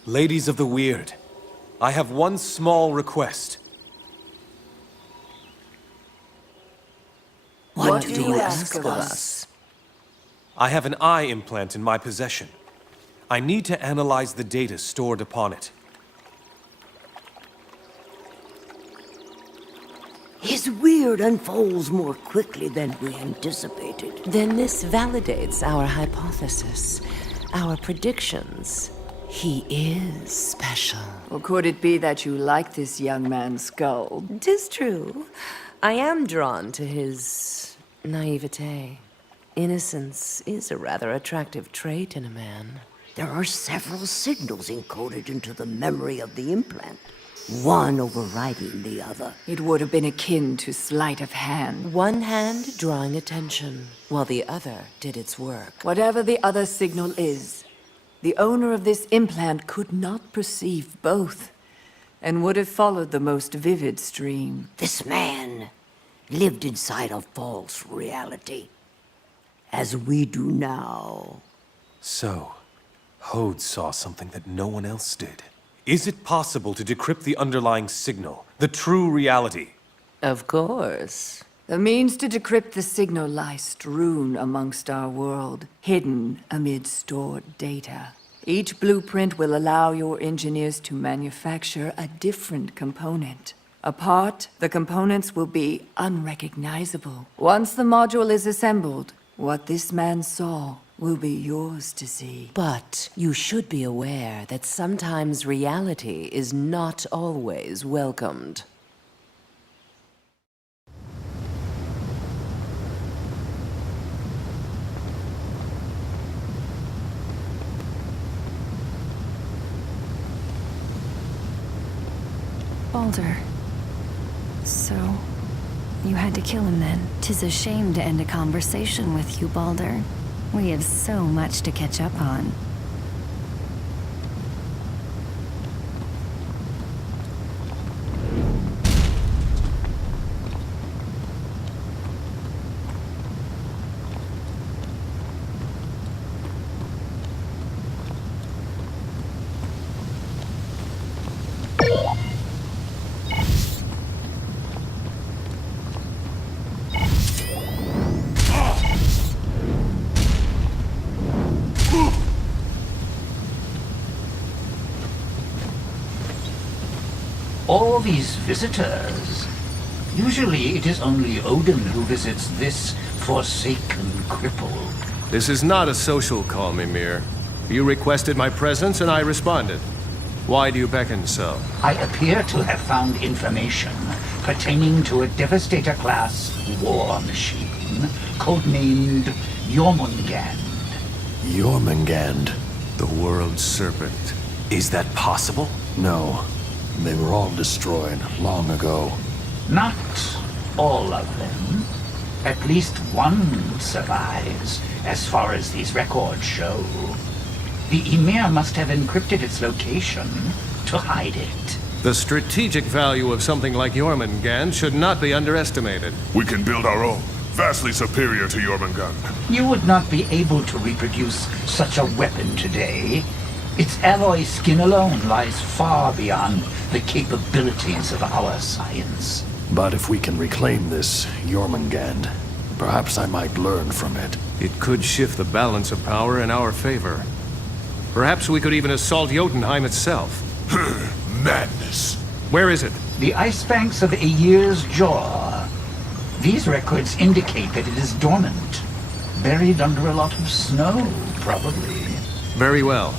Ladies of the Weird, I have one small request. What do you ask of us? I have an eye implant in my possession. I need to analyze the data stored upon it. His weird unfolds more quickly than we anticipated. Then this validates our hypothesis, our predictions. He is special. Or could it be that you like this young man's skull? 'Tis true. I am drawn to his naivete. Innocence is a rather attractive trait in a man. There are several signals encoded into the memory of the implant, one overriding the other. It would have been akin to sleight of hand. One hand drawing attention, while the other did its work. Whatever the other signal is, the owner of this implant could not perceive both, and would have followed the most vivid stream. This man lived inside a false reality, as we do now. So, Hode saw something that no one else did. Is it possible to decrypt the underlying signal, the true reality? Of course. The means to decrypt the signal lie strewn amongst our world, hidden amid stored data. Each blueprint will allow your engineers to manufacture a different component. Apart, the components will be unrecognizable. Once the module is assembled, what this man saw will be yours to see. But you should be aware that sometimes reality is not always welcomed. Baldur. So, you had to kill him then? 'Tis a shame to end a conversation with you, Baldur. We have so much to catch up on. All these visitors. Usually it is only Odin who visits this forsaken cripple. This is not a social call, Mimir. You requested my presence and I responded. Why do you beckon so? I appear to have found information pertaining to a Devastator-class war machine codenamed Jormungand. Jormungand, the world's serpent. Is that possible? No. They were all destroyed long ago. Not all of them. At least one survives, as far as these records show. The Emir must have encrypted its location to hide it. The strategic value of something like Jormungand should not be underestimated. We can build our own, vastly superior to Jormungand. You would not be able to reproduce such a weapon today. Its alloy skin alone lies far beyond the capabilities of our science. But if we can reclaim this Jormungand, perhaps I might learn from it. It could shift the balance of power in our favor. Perhaps we could even assault Jotunheim itself. Madness. Where is it? The ice banks of Aegir's Jaw. These records indicate that it is dormant. Buried under a lot of snow, probably. Very well.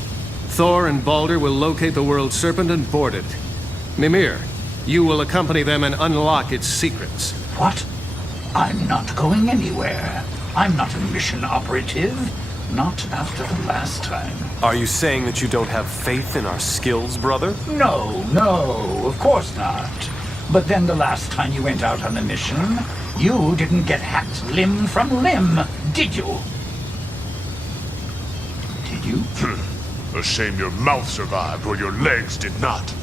Thor and Baldur will locate the world serpent and board it. Mimir, you will accompany them and unlock its secrets. What? I'm not going anywhere. I'm not a mission operative. Not after the last time. Are you saying that you don't have faith in our skills, brother? No, of course not. But then the last time you went out on a mission, you didn't get hacked limb from limb, did you? Did you? A shame your mouth survived or your legs did not.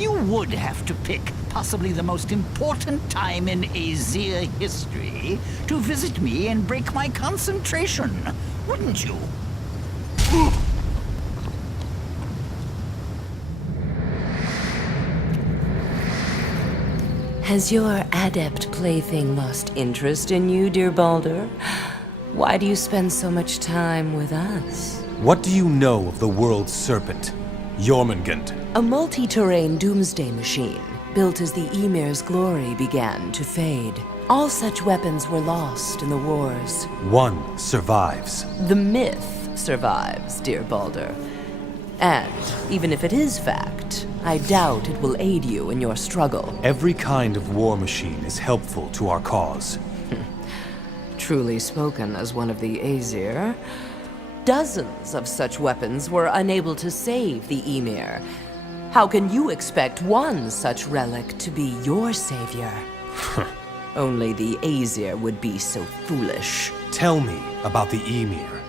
You would have to pick possibly the most important time in Aesir history to visit me and break my concentration, wouldn't you? Has your adept plaything lost interest in you, dear Baldur? Why do you spend so much time with us? What do you know of the world's serpent, Jormungand? A multi-terrain doomsday machine, built as the Emir's glory began to fade. All such weapons were lost in the wars. One survives. The myth survives, dear Baldur. And, even if it is fact, I doubt it will aid you in your struggle. Every kind of war machine is helpful to our cause. Truly spoken as one of the Aesir. Dozens of such weapons were unable to save the Emir. How can you expect one such relic to be your savior? Only the Aesir would be so foolish. Tell me about the Emir.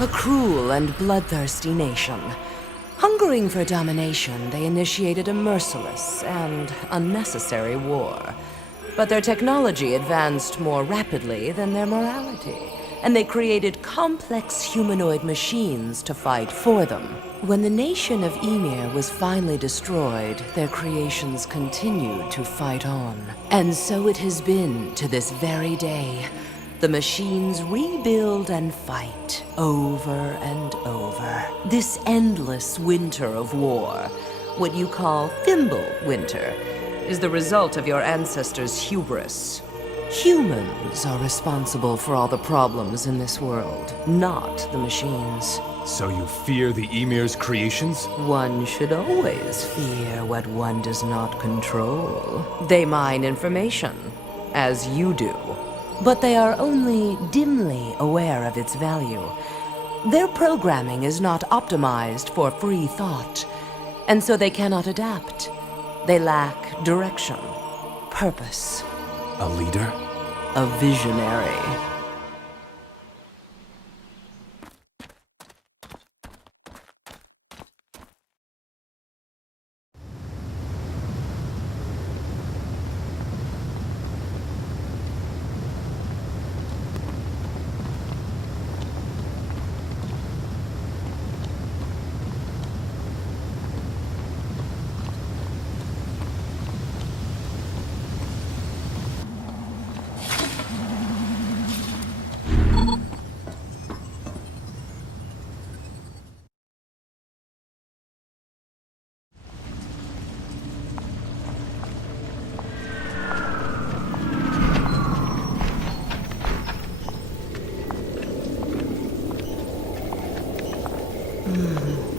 A cruel and bloodthirsty nation. Hungering for domination, they initiated a merciless and unnecessary war. But their technology advanced more rapidly than their morality, and they created complex humanoid machines to fight for them. When the nation of Emir was finally destroyed, their creations continued to fight on. And so it has been to this very day. The machines rebuild and fight over and over. This endless winter of war, what you call Thimble Winter, is the result of your ancestors' hubris. Humans are responsible for all the problems in this world, not the machines. So you fear the Emir's creations? One should always fear what one does not control. They mine information, as you do. But they are only dimly aware of its value. Their programming is not optimized for free thought, and so they cannot adapt. They lack direction, purpose. A leader? A visionary.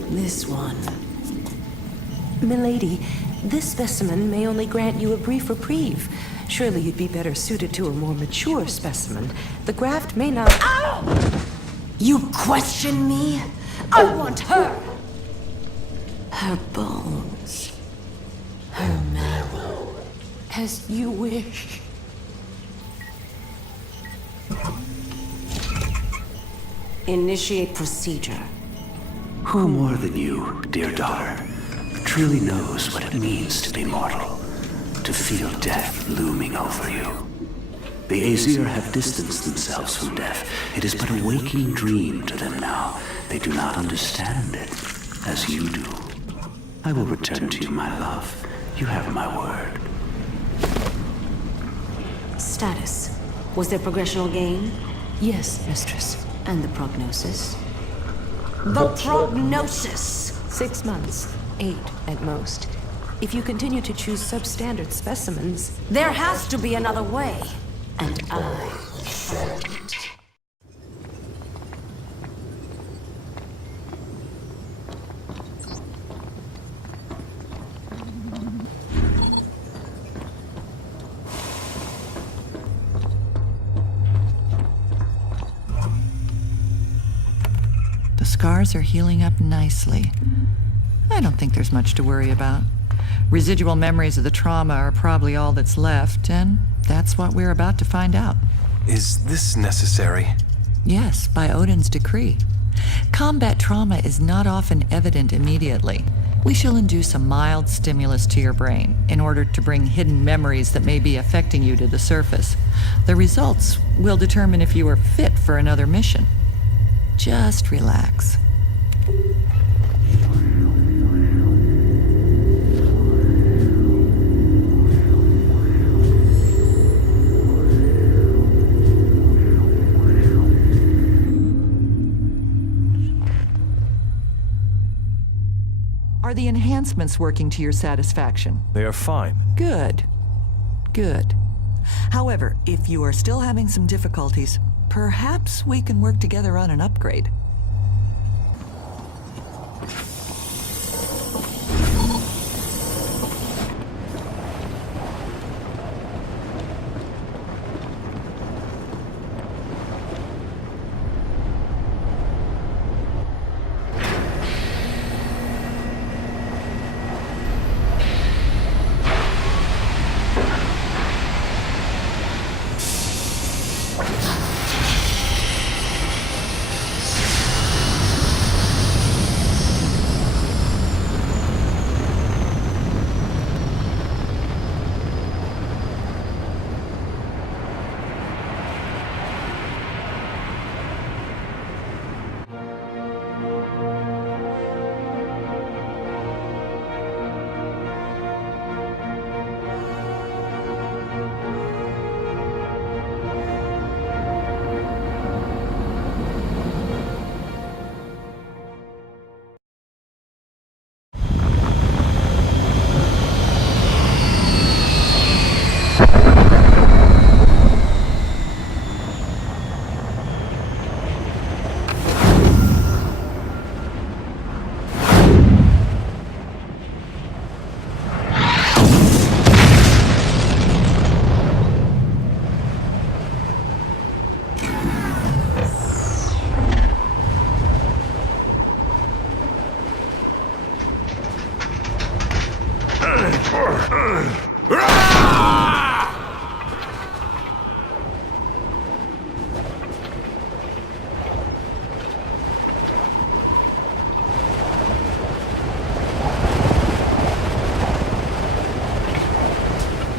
This one. Milady, this specimen may only grant you a brief reprieve. Surely you'd be better suited to a more mature specimen. The graft may not— Ow! You question me? I want her! Her bones. Her marrow. As you wish. Initiate procedure. Who more than you, dear daughter, truly knows what it means to be mortal, to feel death looming over you? The Aesir have distanced themselves from death. It is but a waking dream to them now. They do not understand it, as you do. I will return to you, my love. You have my word. Status. Was there progressional gain? Yes, mistress. And the prognosis? The prognosis! 6 months. 8 at most. If you continue to choose substandard specimens... There has to be another way. And I found it. Scars are healing up nicely. I don't think there's much to worry about. Residual memories of the trauma are probably all that's left, and that's what we're about to find out. Is this necessary? Yes, by Odin's decree. Combat trauma is not often evident immediately. We shall induce a mild stimulus to your brain in order to bring hidden memories that may be affecting you to the surface. The results will determine if you are fit for another mission. Just relax. Are the enhancements working to your satisfaction? They are fine. Good. Good. However, if you are still having some difficulties, perhaps we can work together on an upgrade.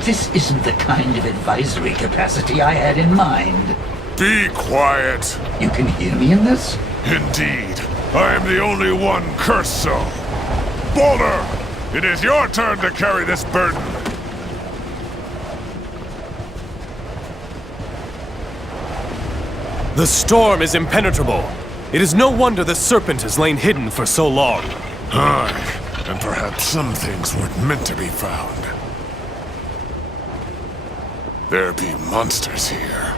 This isn't the kind of advisory capacity I had in mind. Be quiet. You can hear me in this? Indeed. I am the only one cursed so. Boulder, it is your turn to carry this burden. The storm is impenetrable. It is no wonder the serpent has lain hidden for so long. Aye, and perhaps some things weren't meant to be found. There be monsters here.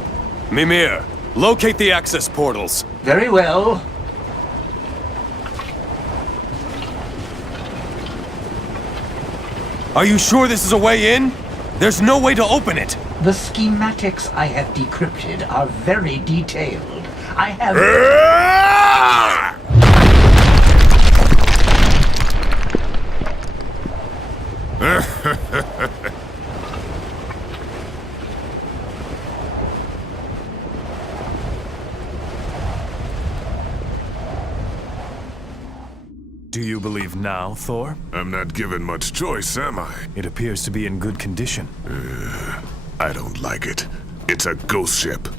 Mimir, locate the access portals. Very well. Are you sure this is a way in? There's no way to open it. The schematics I have decrypted are very detailed. I have... Do you believe now, Thor? I'm not given much choice, am I? It appears to be in good condition. I don't like it. It's a ghost ship.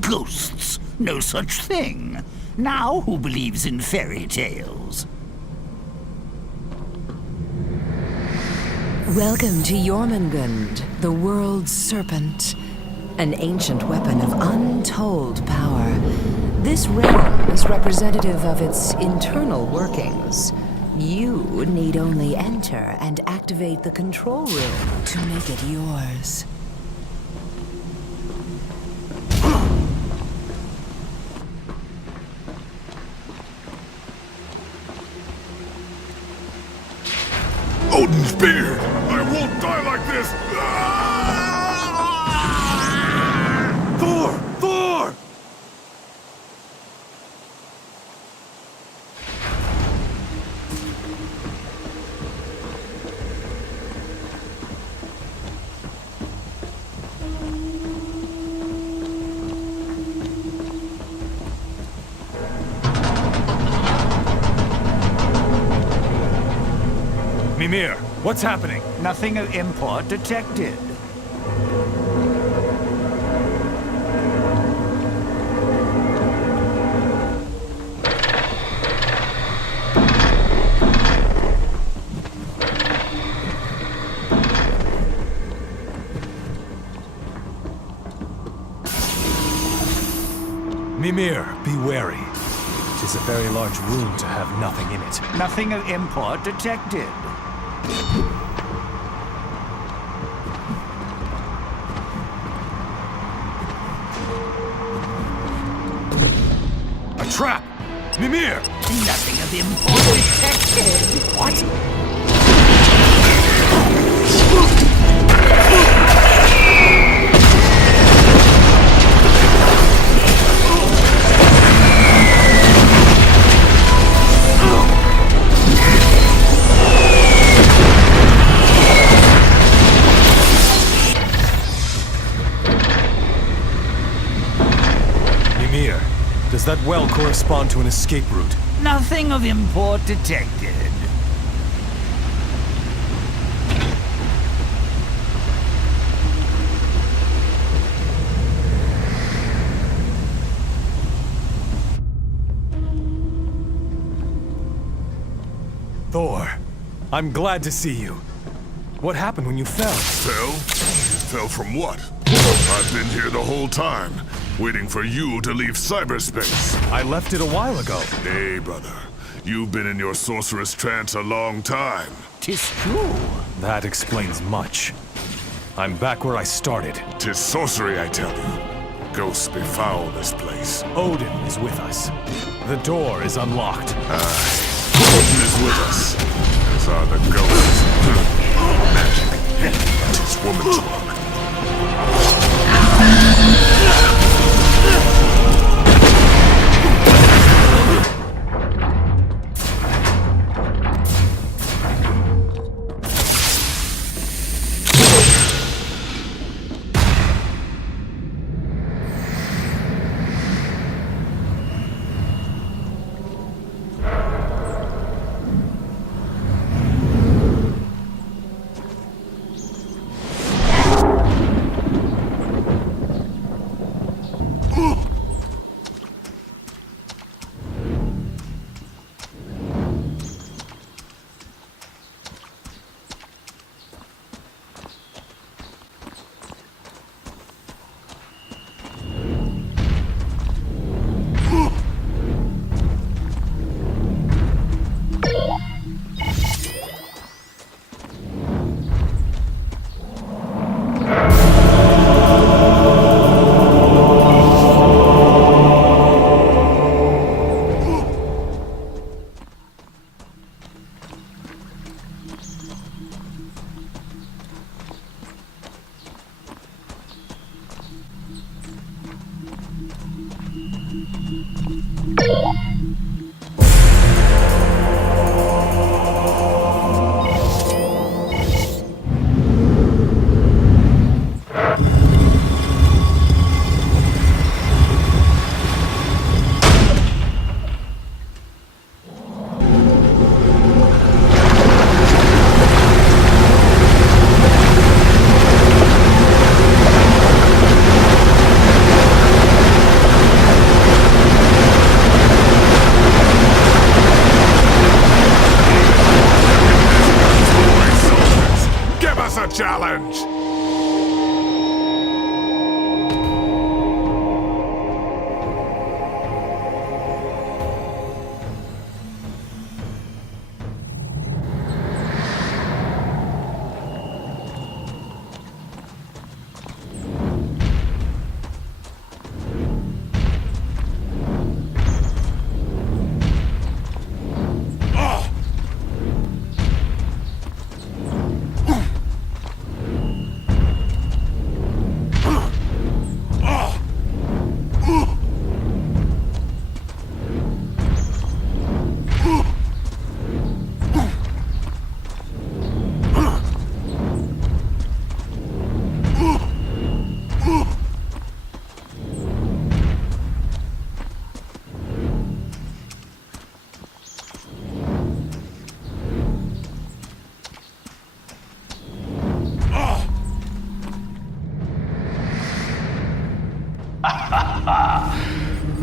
Ghosts? No such thing. Now who believes in fairy tales? Welcome to Jormungand, the world's serpent. An ancient weapon of untold power. This realm is representative of its internal workings. You need only enter and activate the control room to make it yours. Odin's beard! I won't die like this! Thor! Thor! Mimir, what's happening? Nothing of import detected. Mimir, be wary. It is a very large room to have nothing in it. Nothing of import detected. A trap! Mimir! Nothing of import detected. What? Does that well correspond to an escape route? Nothing of import detected. Thor, I'm glad to see you. What happened when you fell? Fell? Fell from what? I've been here the whole time, waiting for you to leave cyberspace. I left it a while ago. Nay, brother. You've been in your sorceress trance a long time. 'Tis true. That explains much. I'm back where I started. 'Tis sorcery, I tell you. Ghosts befoul this place. Odin is with us. The door is unlocked. Aye. Odin is with us, as are the ghosts. Magic. 'Tis woman's work. Challenge!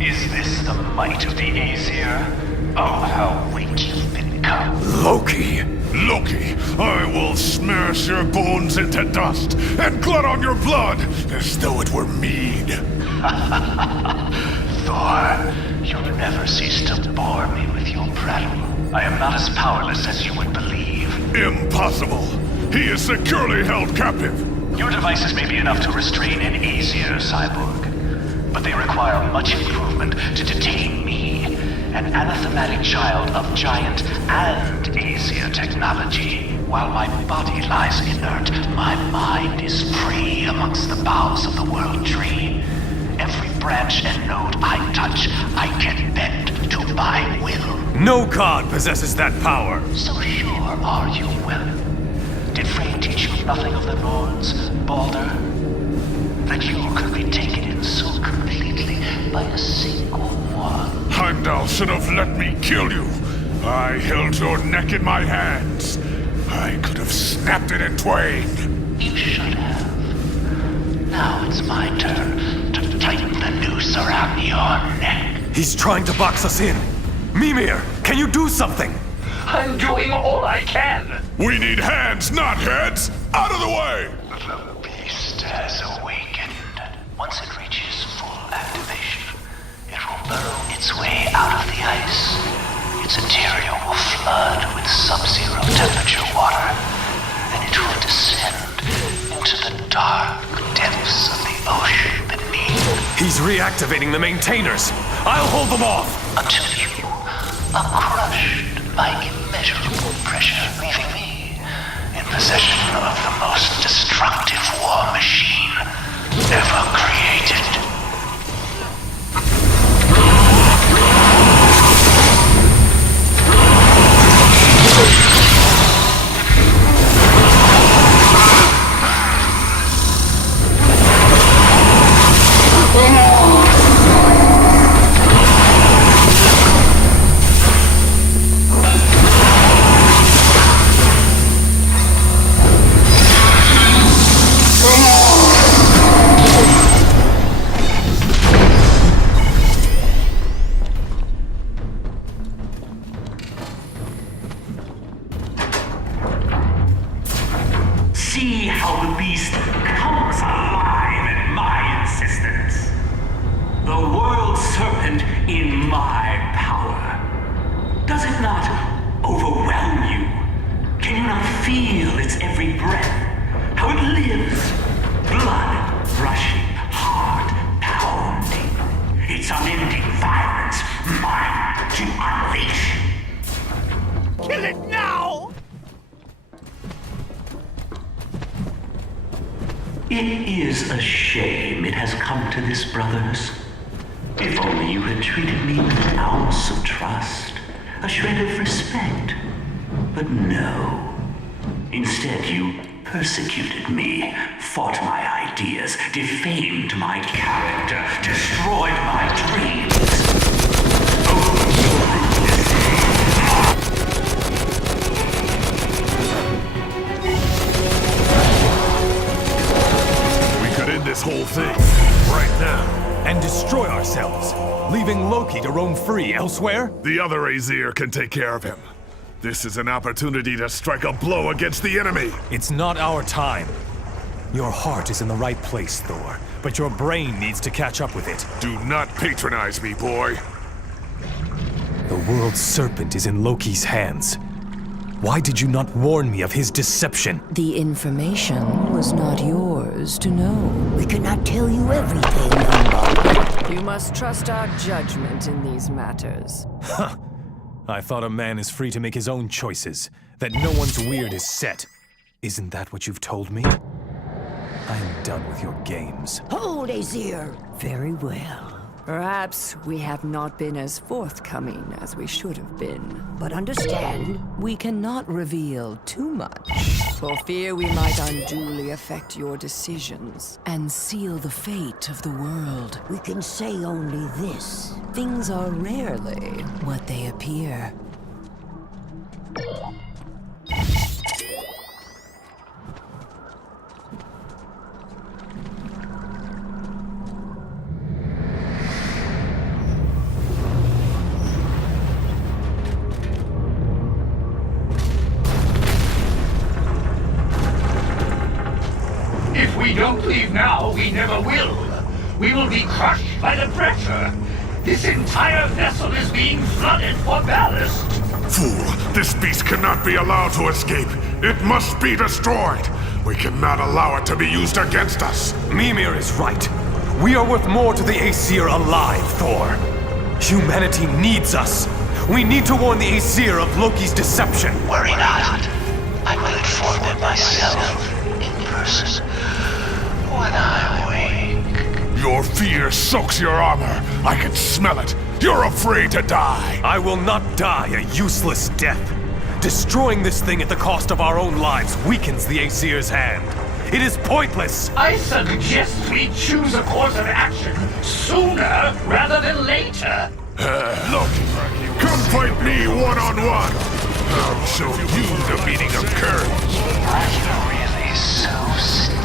Is this the might of the Aesir? Oh, how weak you've become. Loki! Loki, I will smash your bones into dust and glut on your blood as though it were mead. Thor, you'll never cease to bore me with your prattle. I am not as powerless as you would believe. Impossible! He is securely held captive. Your devices may be enough to restrain an Aesir cyborg, but they require much improvement to detain me, an anathematic child of giant and Aesir technology. While my body lies inert, my mind is free amongst the boughs of the world tree. Every branch and node I touch, I can bend to my will. No god possesses that power! So sure are you, Will? Did Frey teach you nothing of the Norns, Balder? That you could be taken in so completely by a single one? Heimdall should have let me kill you. I held your neck in my hands. I could have snapped it in twain. You should have. Now it's my turn to tighten the noose around your neck. He's trying to box us in. Mimir, can you do something? I'm doing all I can. We need hands, not heads! Out of the way! The beast has awakened. Once it reaches full activation, it will burrow its way out of the ice. Its interior will flood with sub-zero temperature water, and it will descend into the dark depths of the ocean beneath. He's reactivating the maintainers. I'll hold them off. Until you are crushed by immeasurable pressure, leaving me in possession of the most destructive war machine ever created. See how the beast comes alive at my insistence. The world serpent in my power. Does it not overwhelm you? Can you not feel its every breath? How it lives? Blood rushing, heart pounding. Its unending violence, mine to unleash. Kill it now! It is a shame it has come to this, brothers. If only you had treated me with an ounce of trust, a shred of respect. But no. Instead, you persecuted me, fought my ideas, defamed my character, destroyed my dreams. This whole thing, right now. And destroy ourselves, leaving Loki to roam free elsewhere? The other Aesir can take care of him. This is an opportunity to strike a blow against the enemy. It's not our time. Your heart is in the right place, Thor, but your brain needs to catch up with it. Do not patronize me, boy. The world's serpent is in Loki's hands. Why did you not warn me of his deception? The information was not yours to know. We cannot tell you everything, Umbrella. You must trust our judgment in these matters. Huh. I thought a man is free to make his own choices, that no one's weird is set. Isn't that what you've told me? I am done with your games. Hold, Aesir. Very well. Perhaps we have not been as forthcoming as we should have been. But understand, we cannot reveal too much, for fear we might unduly affect your decisions and seal the fate of the world. We can say only this. Things are rarely what they appear. we don't leave now, we never will. We will be crushed by the pressure. This entire vessel is being flooded for ballast. Fool, this beast cannot be allowed to escape. It must be destroyed. We cannot allow it to be used against us. Mimir is right. We are worth more to the Aesir alive, Thor. Humanity needs us. We need to warn the Aesir of Loki's deception. Worry not. I will inform them myself, in person, when I wake. Your fear soaks your armor. I can smell it. You're afraid to die. I will not die a useless death. Destroying this thing at the cost of our own lives weakens the Aesir's hand. It is pointless. I suggest we choose a course of action sooner rather than later. Loki, come fight me one-on-one. I'll show you the meaning of courage. Are you really so stupid?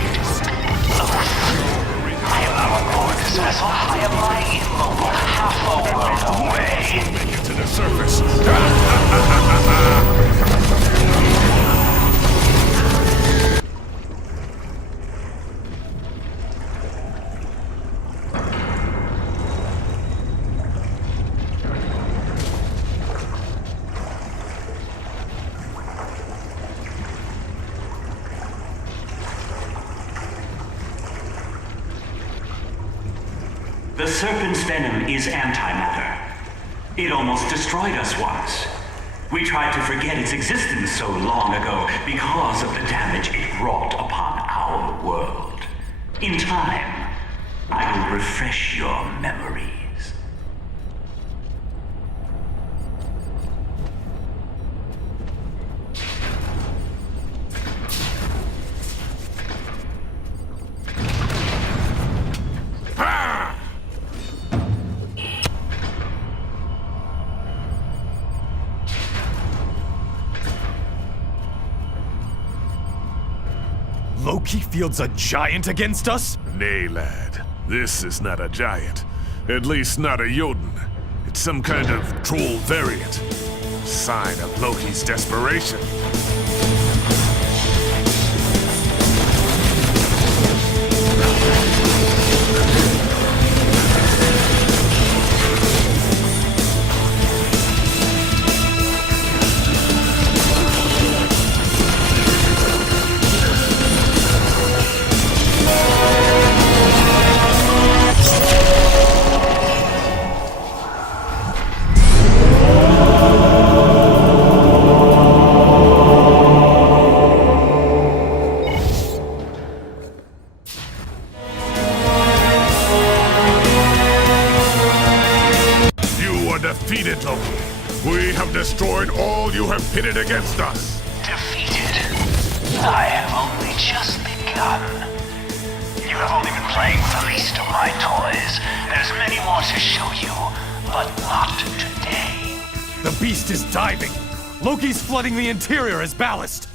I am our aboard this vessel. I am lying immobile, half a world away. Make it to the surface. The serpent's venom is antimatter. It almost destroyed us once. We tried to forget its existence so long ago because of the damage it wrought upon our world. In time, I will refresh your memories. Loki fields a giant against us? Nay, lad. This is not a giant. At least not a Jotun. It's some kind of troll variant. Sign of Loki's desperation. Defeated, Loki. We have destroyed all you have pitted against us. Defeated? I have only just begun. You have only been playing with the least of my toys. There's many more to show you, but not today. The beast is diving. Loki's flooding the interior as ballast.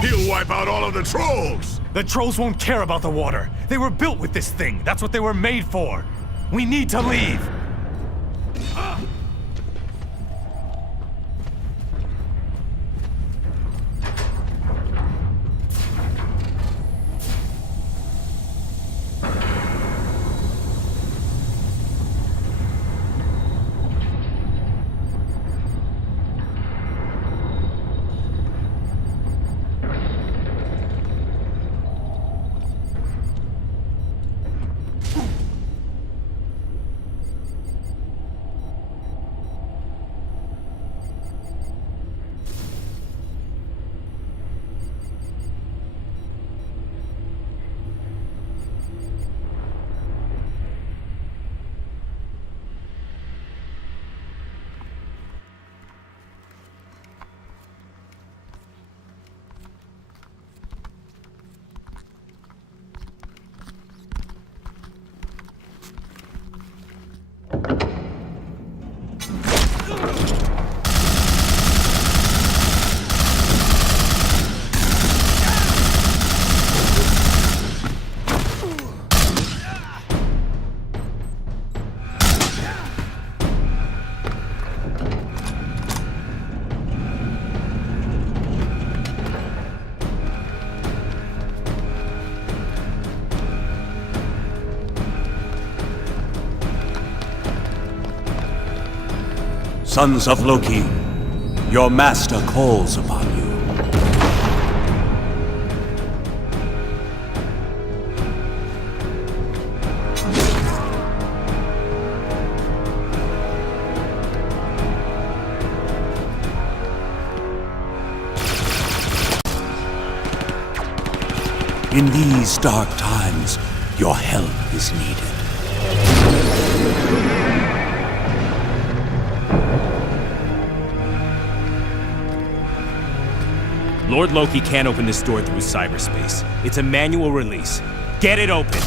He'll wipe out all of the trolls. The trolls won't care about the water. They were built with this thing. That's what they were made for. We need to leave. Sons of Loki, your master calls upon you. In these dark times, your help is needed. Lord Loki can't open this door through cyberspace. It's a manual release. Get it open!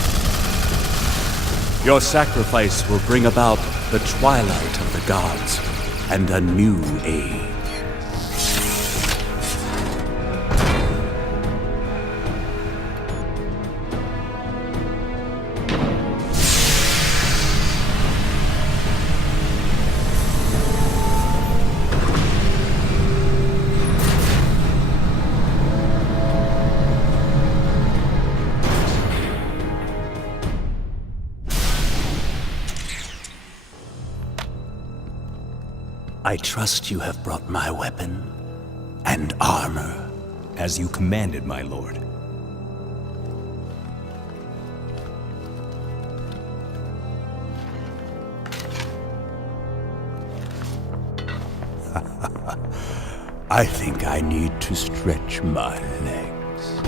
Your sacrifice will bring about the twilight of the gods and a new age. I trust you have brought my weapon and armor. As you commanded, my lord. I think I need to stretch my legs.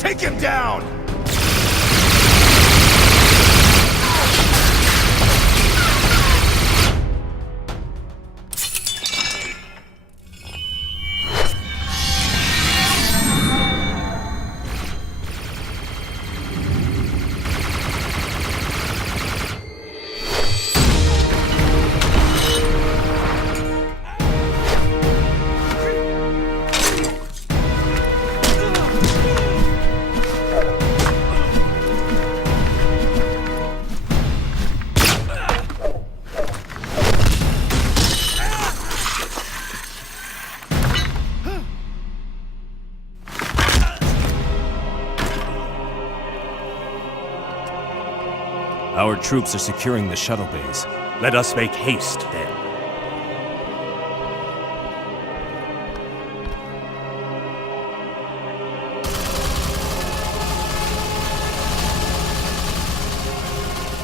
Take him down! Our troops are securing the shuttle bays. Let us make haste, then.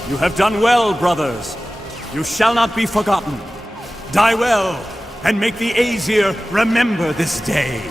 You have done well, brothers. You shall not be forgotten. Die well, and make the Aesir remember this day.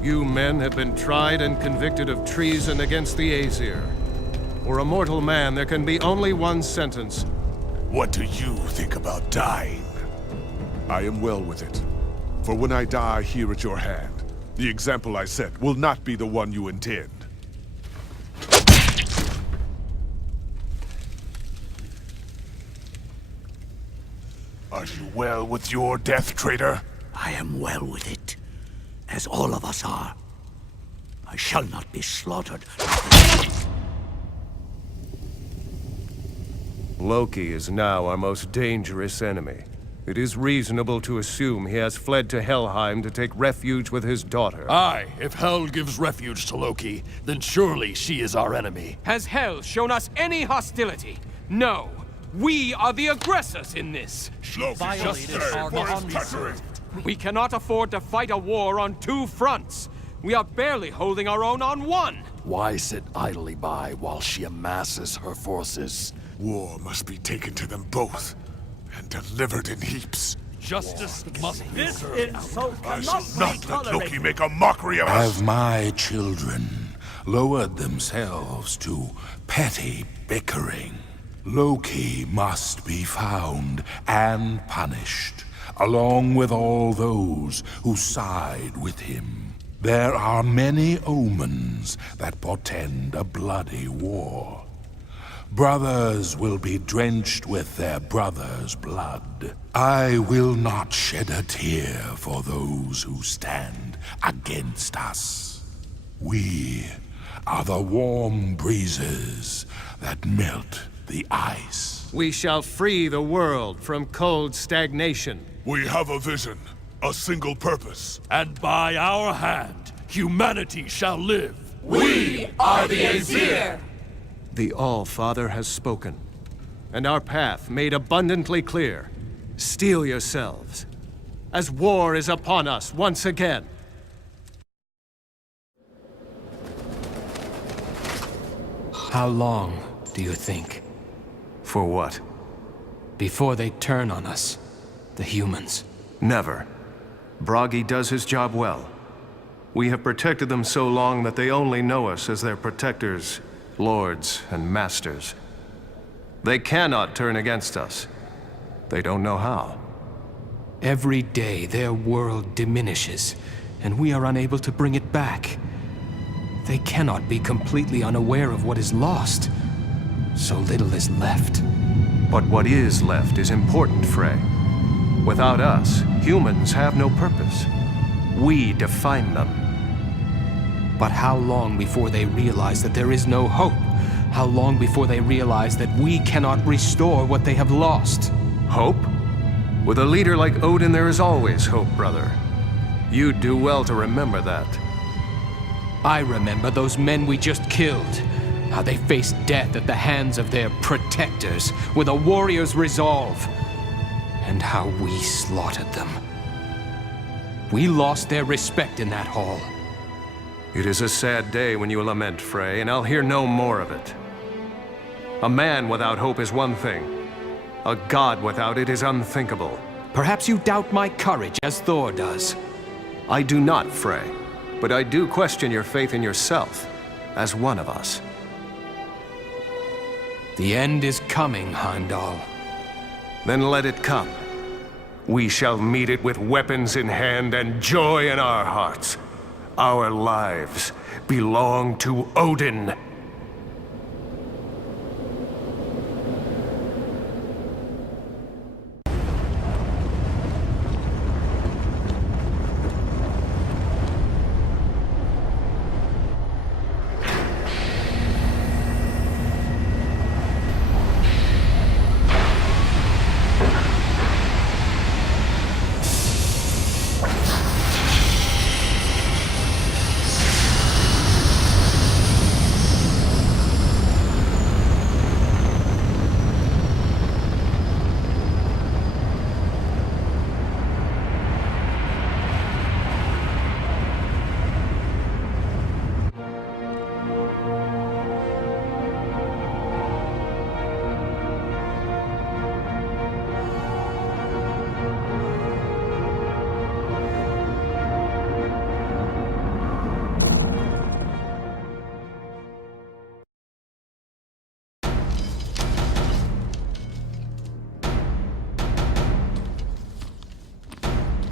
You men have been tried and convicted of treason against the Aesir. For a mortal man, there can be only one sentence. What do you think about dying? I am well with it. For when I die here at your hand, the example I set will not be the one you intend. Are you well with your death, traitor? I am well with it, as all of us are. I shall not be slaughtered. Loki is now our most dangerous enemy. It is reasonable to assume he has fled to Helheim to take refuge with his daughter. Aye, if Hel gives refuge to Loki, then surely she is our enemy. Has Hel shown us any hostility? No. We are the aggressors in this. We cannot afford to fight a war on two fronts. We are barely holding our own on one. Why sit idly by while she amasses her forces? War must be taken to them both, and delivered in heaps. Justice must be served. I shall not let Loki make a mockery of us! Have my children lowered themselves to petty bickering? Loki must be found and punished, along with all those who side with him. There are many omens that portend a bloody war. Brothers will be drenched with their brothers' blood. I will not shed a tear for those who stand against us. We are the warm breezes that melt the ice. We shall free the world from cold stagnation. We have a vision, a single purpose. And by our hand, humanity shall live. We are the Aesir! The All-Father has spoken, and our path made abundantly clear. Steel yourselves, as war is upon us once again. How long, do you think? For what? Before they turn on us, the humans. Never. Bragi does his job well. We have protected them so long that they only know us as their protectors, lords, and masters. They cannot turn against us. They don't know how. Every day, their world diminishes, and we are unable to bring it back. They cannot be completely unaware of what is lost. So little is left. But what is left is important, Frey. Without us, humans have no purpose. We define them. But how long before they realize that there is no hope? How long before they realize that we cannot restore what they have lost? Hope? With a leader like Odin, there is always hope, brother. You'd do well to remember that. I remember those men we just killed. How they faced death at the hands of their protectors with a warrior's resolve. And how we slaughtered them. We lost their respect in that hall. It is a sad day when you lament, Frey, and I'll hear no more of it. A man without hope is one thing. A god without it is unthinkable. Perhaps you doubt my courage, as Thor does. I do not, Frey. But I do question your faith in yourself, as one of us. The end is coming, Heimdall. Then let it come. We shall meet it with weapons in hand and joy in our hearts. Our lives belong to Odin.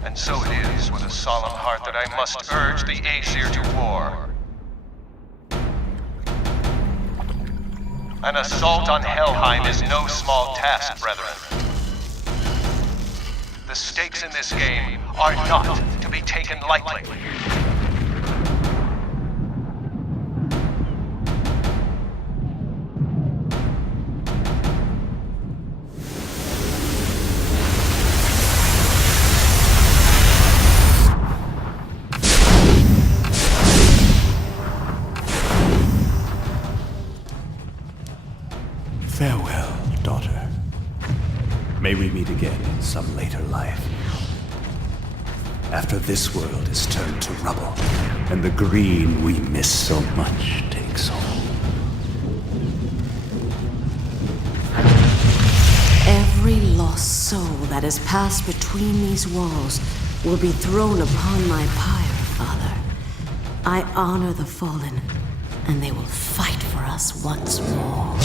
And so it is with a solemn heart that I must urge the Aesir to war. An assault on Helheim is no small task, brethren. The stakes in this game are not to be taken lightly. Farewell, daughter. May we meet again in some later life. After this world is turned to rubble, and the green we miss so much takes hold. Every lost soul that has passed between these walls will be thrown upon my pyre, Father. I honor the fallen, and they will fight for us once more.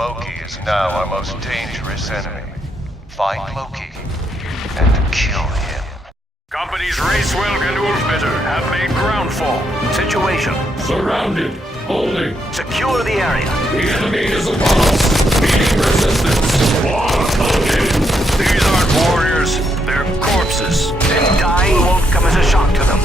Loki is now our most dangerous enemy. Find Loki and kill him. Companies Racewell and Ulfbitter have made groundfall. Situation. Surrounded. Holding. Secure the area. The enemy is upon us. Meeting resistance. Loaded. These aren't warriors. They're corpses. And dying won't come as a shock to them.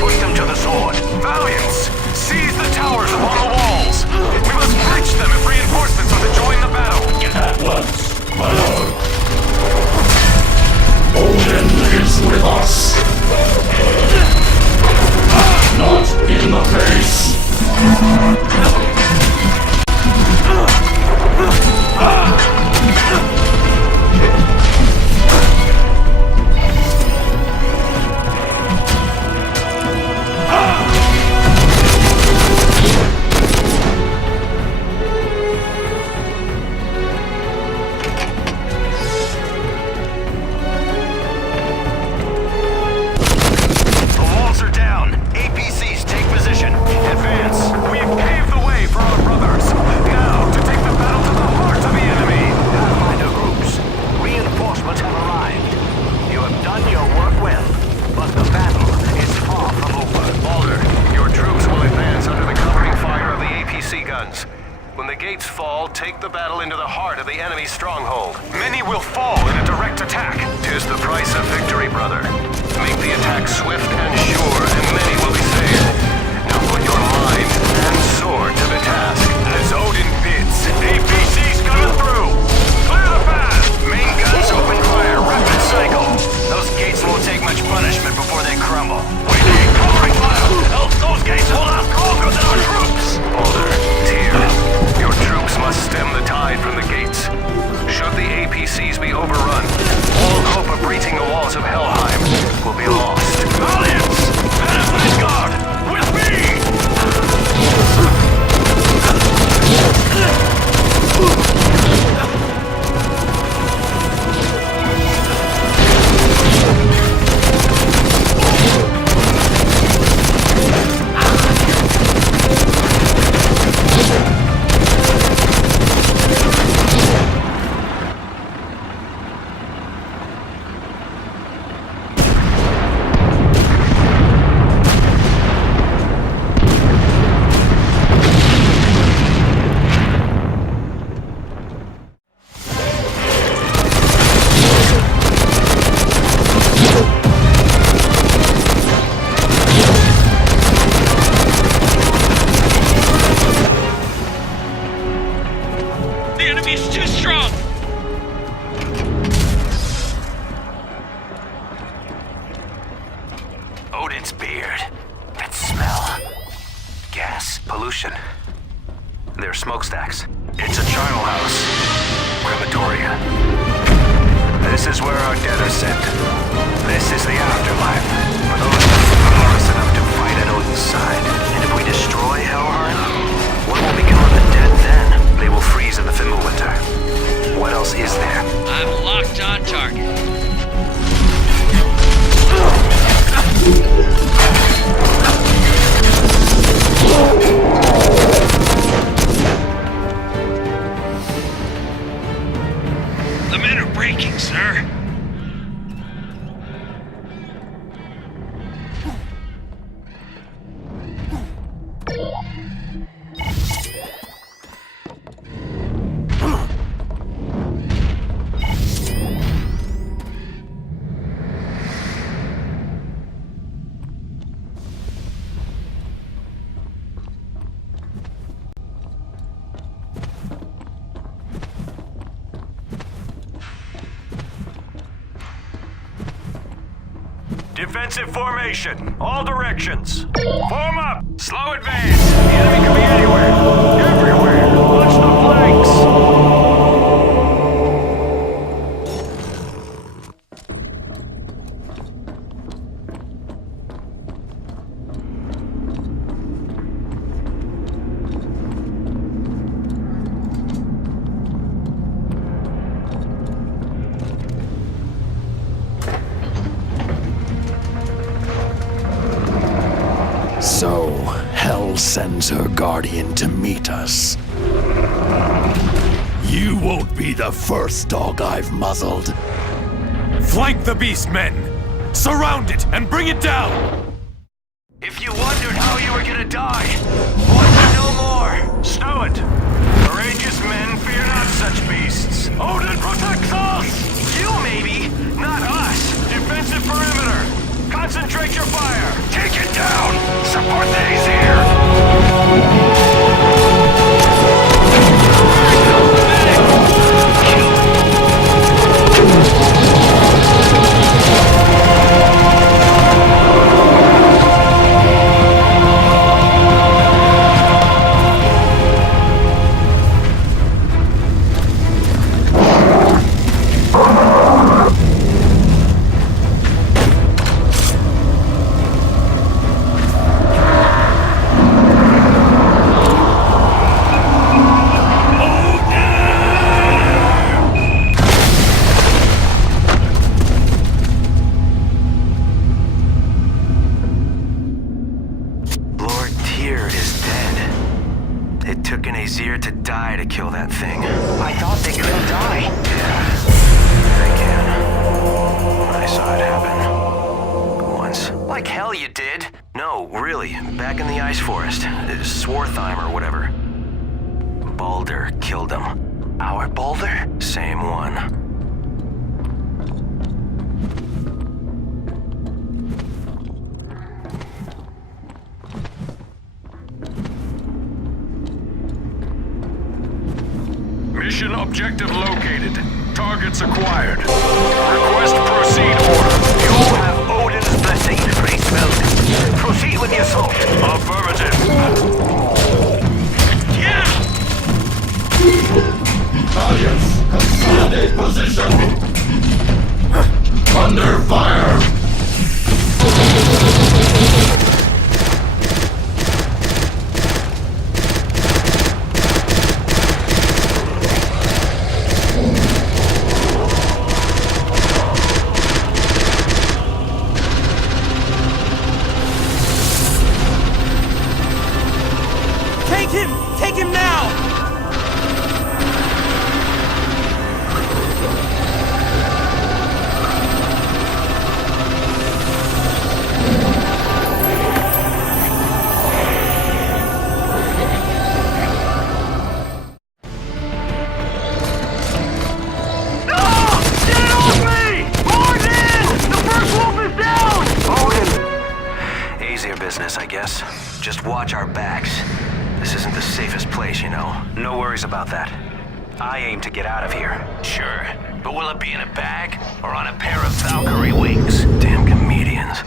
Put them to the sword. Valiants! Seize the towers upon the walls. We must breach them if reinforcements are to join the battle. At once, my lord. Odin is with us. Not in the face. Defensive formation. All directions. Form up. Slow advance. The enemy could be anywhere. Everywhere. Watch the flanks. So, Hell sends her guardian to meet us. You won't be the first dog I've muzzled. Flank the beast, men! Surround it and bring it down! If you wondered how you were gonna die, wonder no more. Stow it. Courageous men fear not such beasts. Odin protects us! You maybe, not us. Defensive perimeter. Concentrate your fire! Take it down! Support the Aesir! Mission objective located. Targets acquired. Request proceed order. You have Odin's blessing, Priest Milk. Proceed with the assault. Affirmative. Yeah! Italians, consolidate position. Under fire. Take him now! I guess. Just watch our backs. This isn't the safest place, you know. No worries about that. I aim to get out of here. Sure, but will it be in a bag or on a pair of Valkyrie wings? Damn comedians.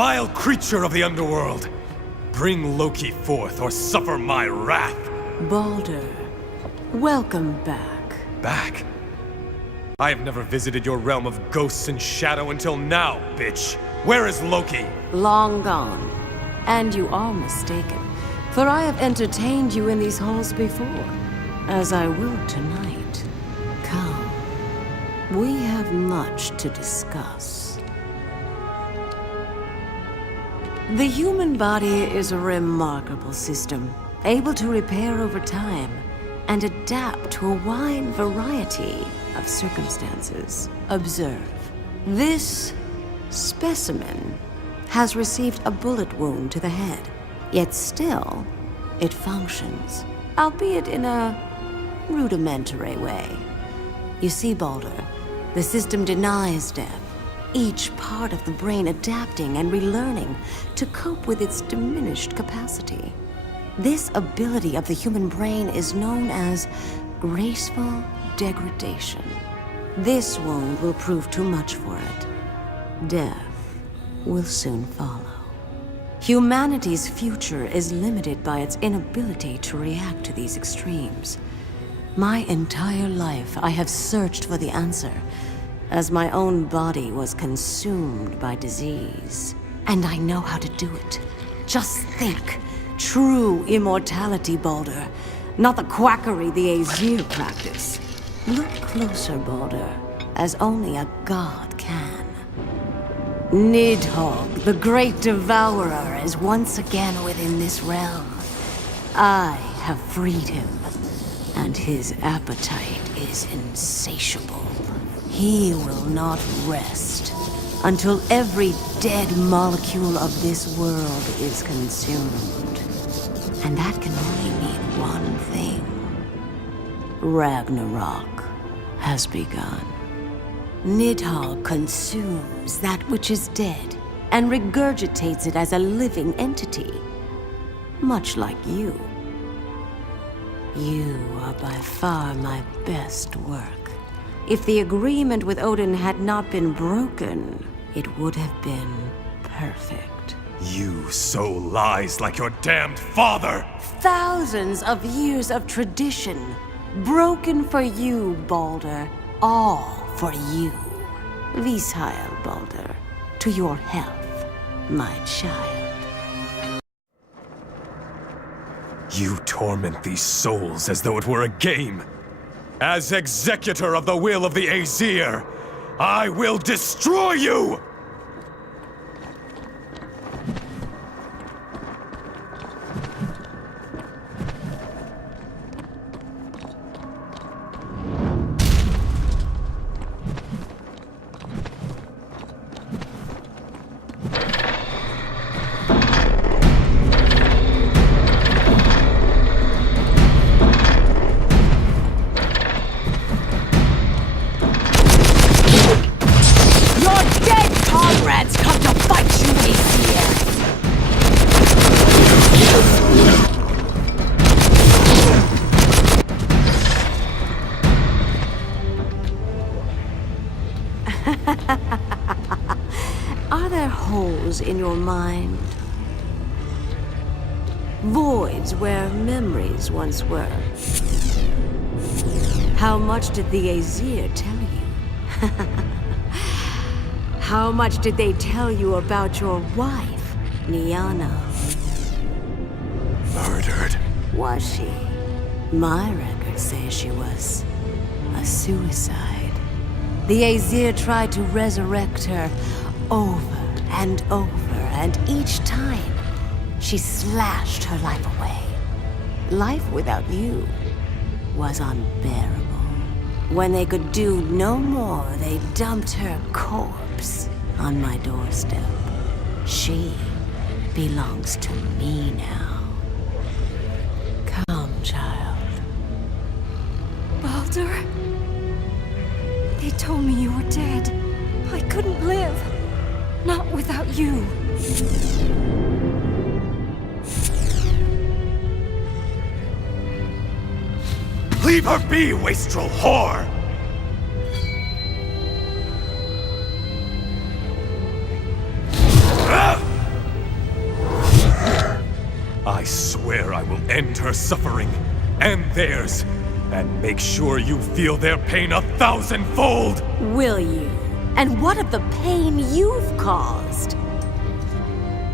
vile creature of the underworld! Bring Loki forth or suffer my wrath! Baldur, welcome back. Back? I have never visited your realm of ghosts and shadow until now, bitch! Where is Loki? Long gone. And you are mistaken, for I have entertained you in these halls before, as I will tonight. Come, we have much to discuss. The human body is a remarkable system, able to repair over time and adapt to a wide variety of circumstances. Observe. This specimen has received a bullet wound to the head, yet still, it functions, albeit in a rudimentary way. You see, Baldur, the system denies death, each part of the brain adapting and relearning to cope with its diminished capacity. This ability of the human brain is known as graceful degradation. This wound will prove too much for it. Death will soon follow. Humanity's future is limited by its inability to react to these extremes. My entire life, I have searched for the answer, as my own body was consumed by disease. And I know how to do it. Just think. True immortality, Baldur. Not the quackery the Aesir practice. Look closer, Baldur, as only a god can. Nidhogg, the great devourer, is once again within this realm. I have freed him, and his appetite is insatiable. He will not rest until every dead molecule of this world is consumed. And that can only mean one thing. Ragnarok has begun. Nidhogg consumes that which is dead and regurgitates it as a living entity, much like you. You are by far my best work. If the agreement with Odin had not been broken, it would have been perfect. You sow lies like your damned father! Thousands of years of tradition, broken for you, Baldur. All for you. Visheil, Baldur. To your health, my child. You torment these souls as though it were a game. As executor of the will of the Aesir, I will destroy you! Are there holes in your mind? Voids where memories once were? How much did the Aesir tell you? How much did they tell you about your wife, Niana? Murdered. Was she? My records say she was a suicide. The Aesir tried to resurrect her over and over, and each time, she slashed her life away. Life without you was unbearable. When they could do no more, they dumped her corpse on my doorstep. She belongs to me now. Come, child. Baldur? They told me you were dead. I couldn't live. Not without you. Leave her be, wastrel whore! end her suffering, and theirs, and make sure you feel their pain 1,000-fold! Will you? And what of the pain you've caused?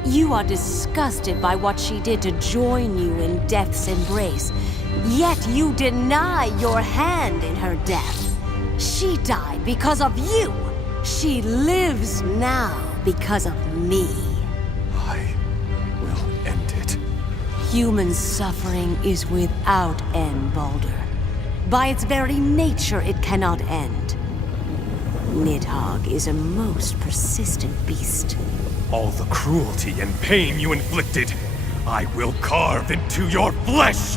You are disgusted by what she did to join you in death's embrace, yet you deny your hand in her death. She died because of you. She lives now because of me. I will end it. Human suffering is without end, Baldur. By its very nature, it cannot end. Nidhogg is a most persistent beast. All the cruelty and pain you inflicted, I will carve into your flesh!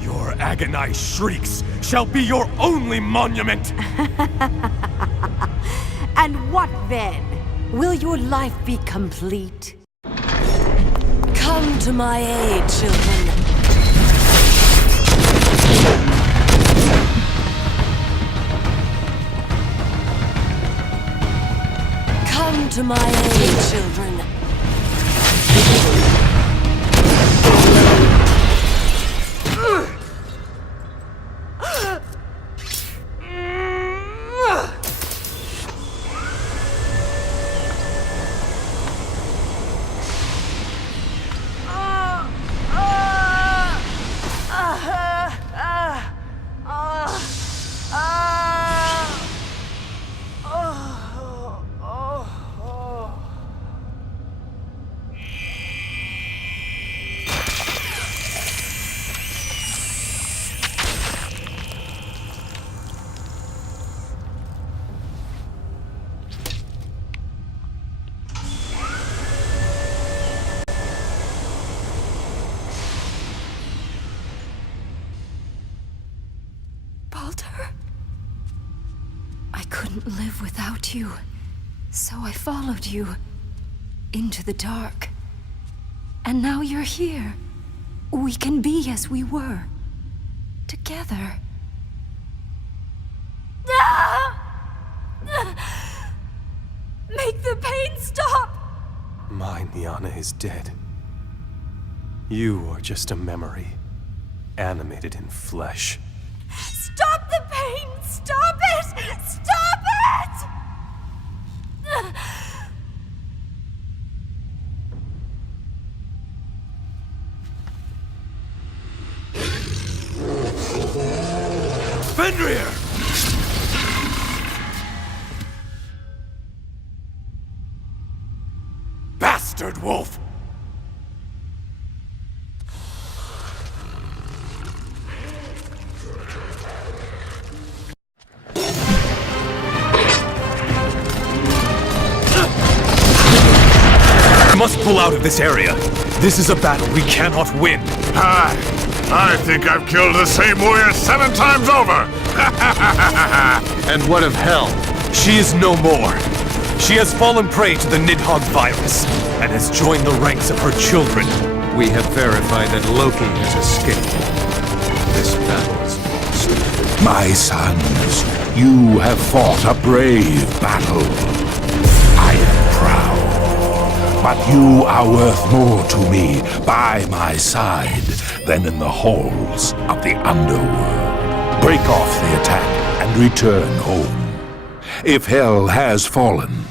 Your agonized shrieks shall be your only monument! And what then? Will your life be complete? Come to my aid, children. Come to my aid, children. Live without you, so I followed you into the dark. And now you're here. We can be as we were, together. Make the pain stop! My Niana is dead. You are just a memory, animated in flesh. Stop the pain! Stop it! Stop it! Fenrir! Bastard wolf! We must pull out of this area. This is a battle we cannot win. I think I've killed the same warrior 7 times over! And what of Hel? She is no more. She has fallen prey to the Nidhogg virus, and has joined the ranks of her children. We have verified that Loki has escaped. This battle is lost. My sons, you have fought a brave battle. I am proud. But you are worth more to me by my side than in the halls of the underworld. Break off the attack and return home. If Hel has fallen,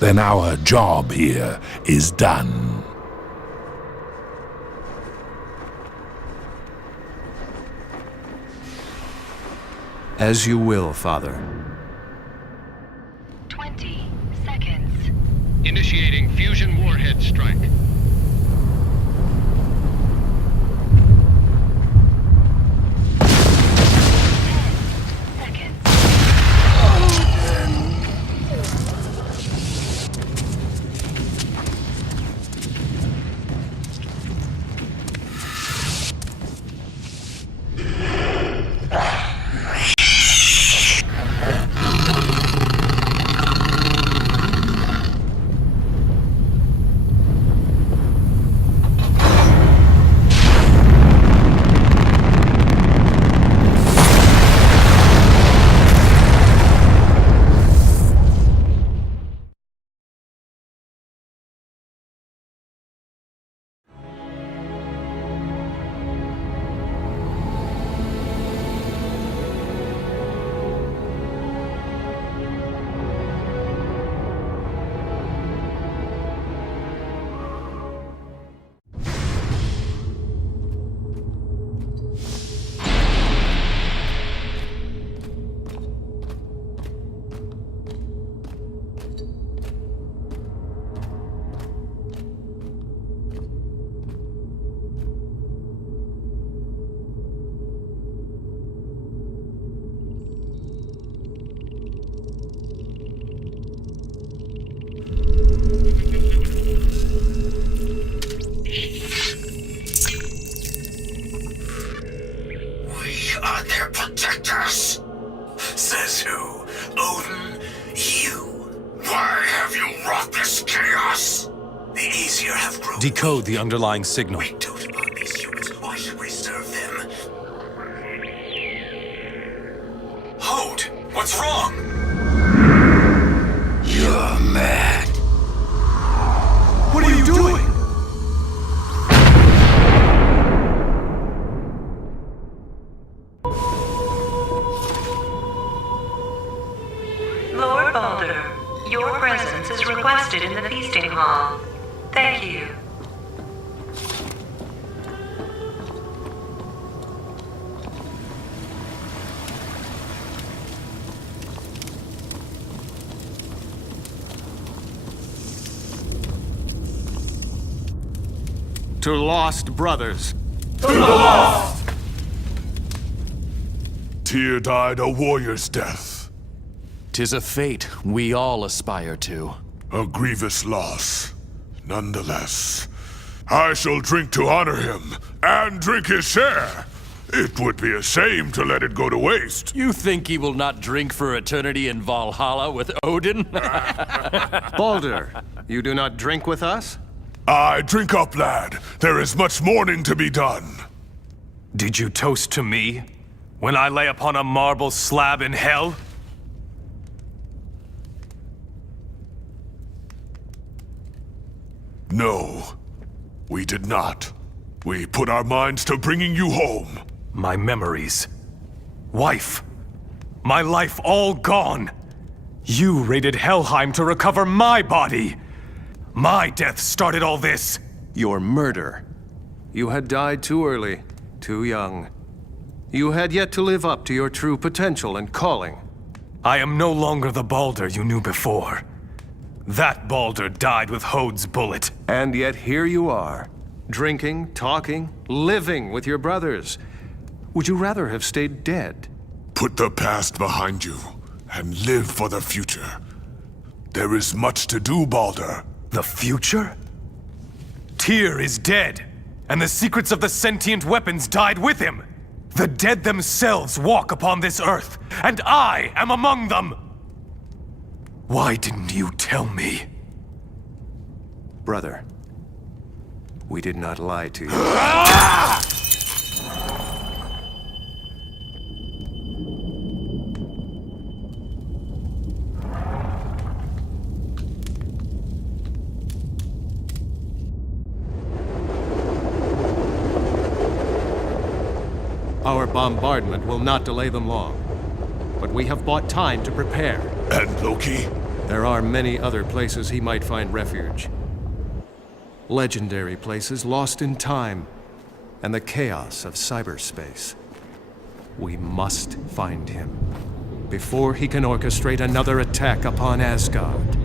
then our job here is done. As you will, Father. 20 seconds. Initiating fusion warhead strike. justice. Says who? Odin? You? Why have you wrought this chaos? The Aesir have grown. Decode the underlying signal. We dote upon these humans. Why should we serve them? Hode, what's wrong? You're mad. What are you doing? Lord Balder, your presence is requested in the feasting hall. Thank you. To lost brothers. To the lost! Tyr died a warrior's death. 'Tis a fate we all aspire to. A grievous loss. Nonetheless, I shall drink to honor him, and drink his share. It would be a shame to let it go to waste. You think he will not drink for eternity in Valhalla with Odin? Balder, you do not drink with us? I drink up, lad. There is much mourning to be done. Did you toast to me when I lay upon a marble slab in hell? No, we did not. We put our minds to bringing you home. My memories, wife, my life all gone. You raided Helheim to recover my body. My death started all this. Your murder. You had died too early, too young. You had yet to live up to your true potential and calling. I am no longer the Balder you knew before. That Balder died with Hode's bullet. And yet here you are, drinking, talking, living with your brothers. Would you rather have stayed dead? Put the past behind you, and live for the future. There is much to do, Balder. The future? Tyr is dead, and the secrets of the sentient weapons died with him. The dead themselves walk upon this earth, and I am among them! Why didn't you tell me? Brother, we did not lie to you. Our bombardment will not delay them long, but we have bought time to prepare. And Loki? There are many other places he might find refuge. Legendary places lost in time and the chaos of cyberspace. We must find him before he can orchestrate another attack upon Asgard.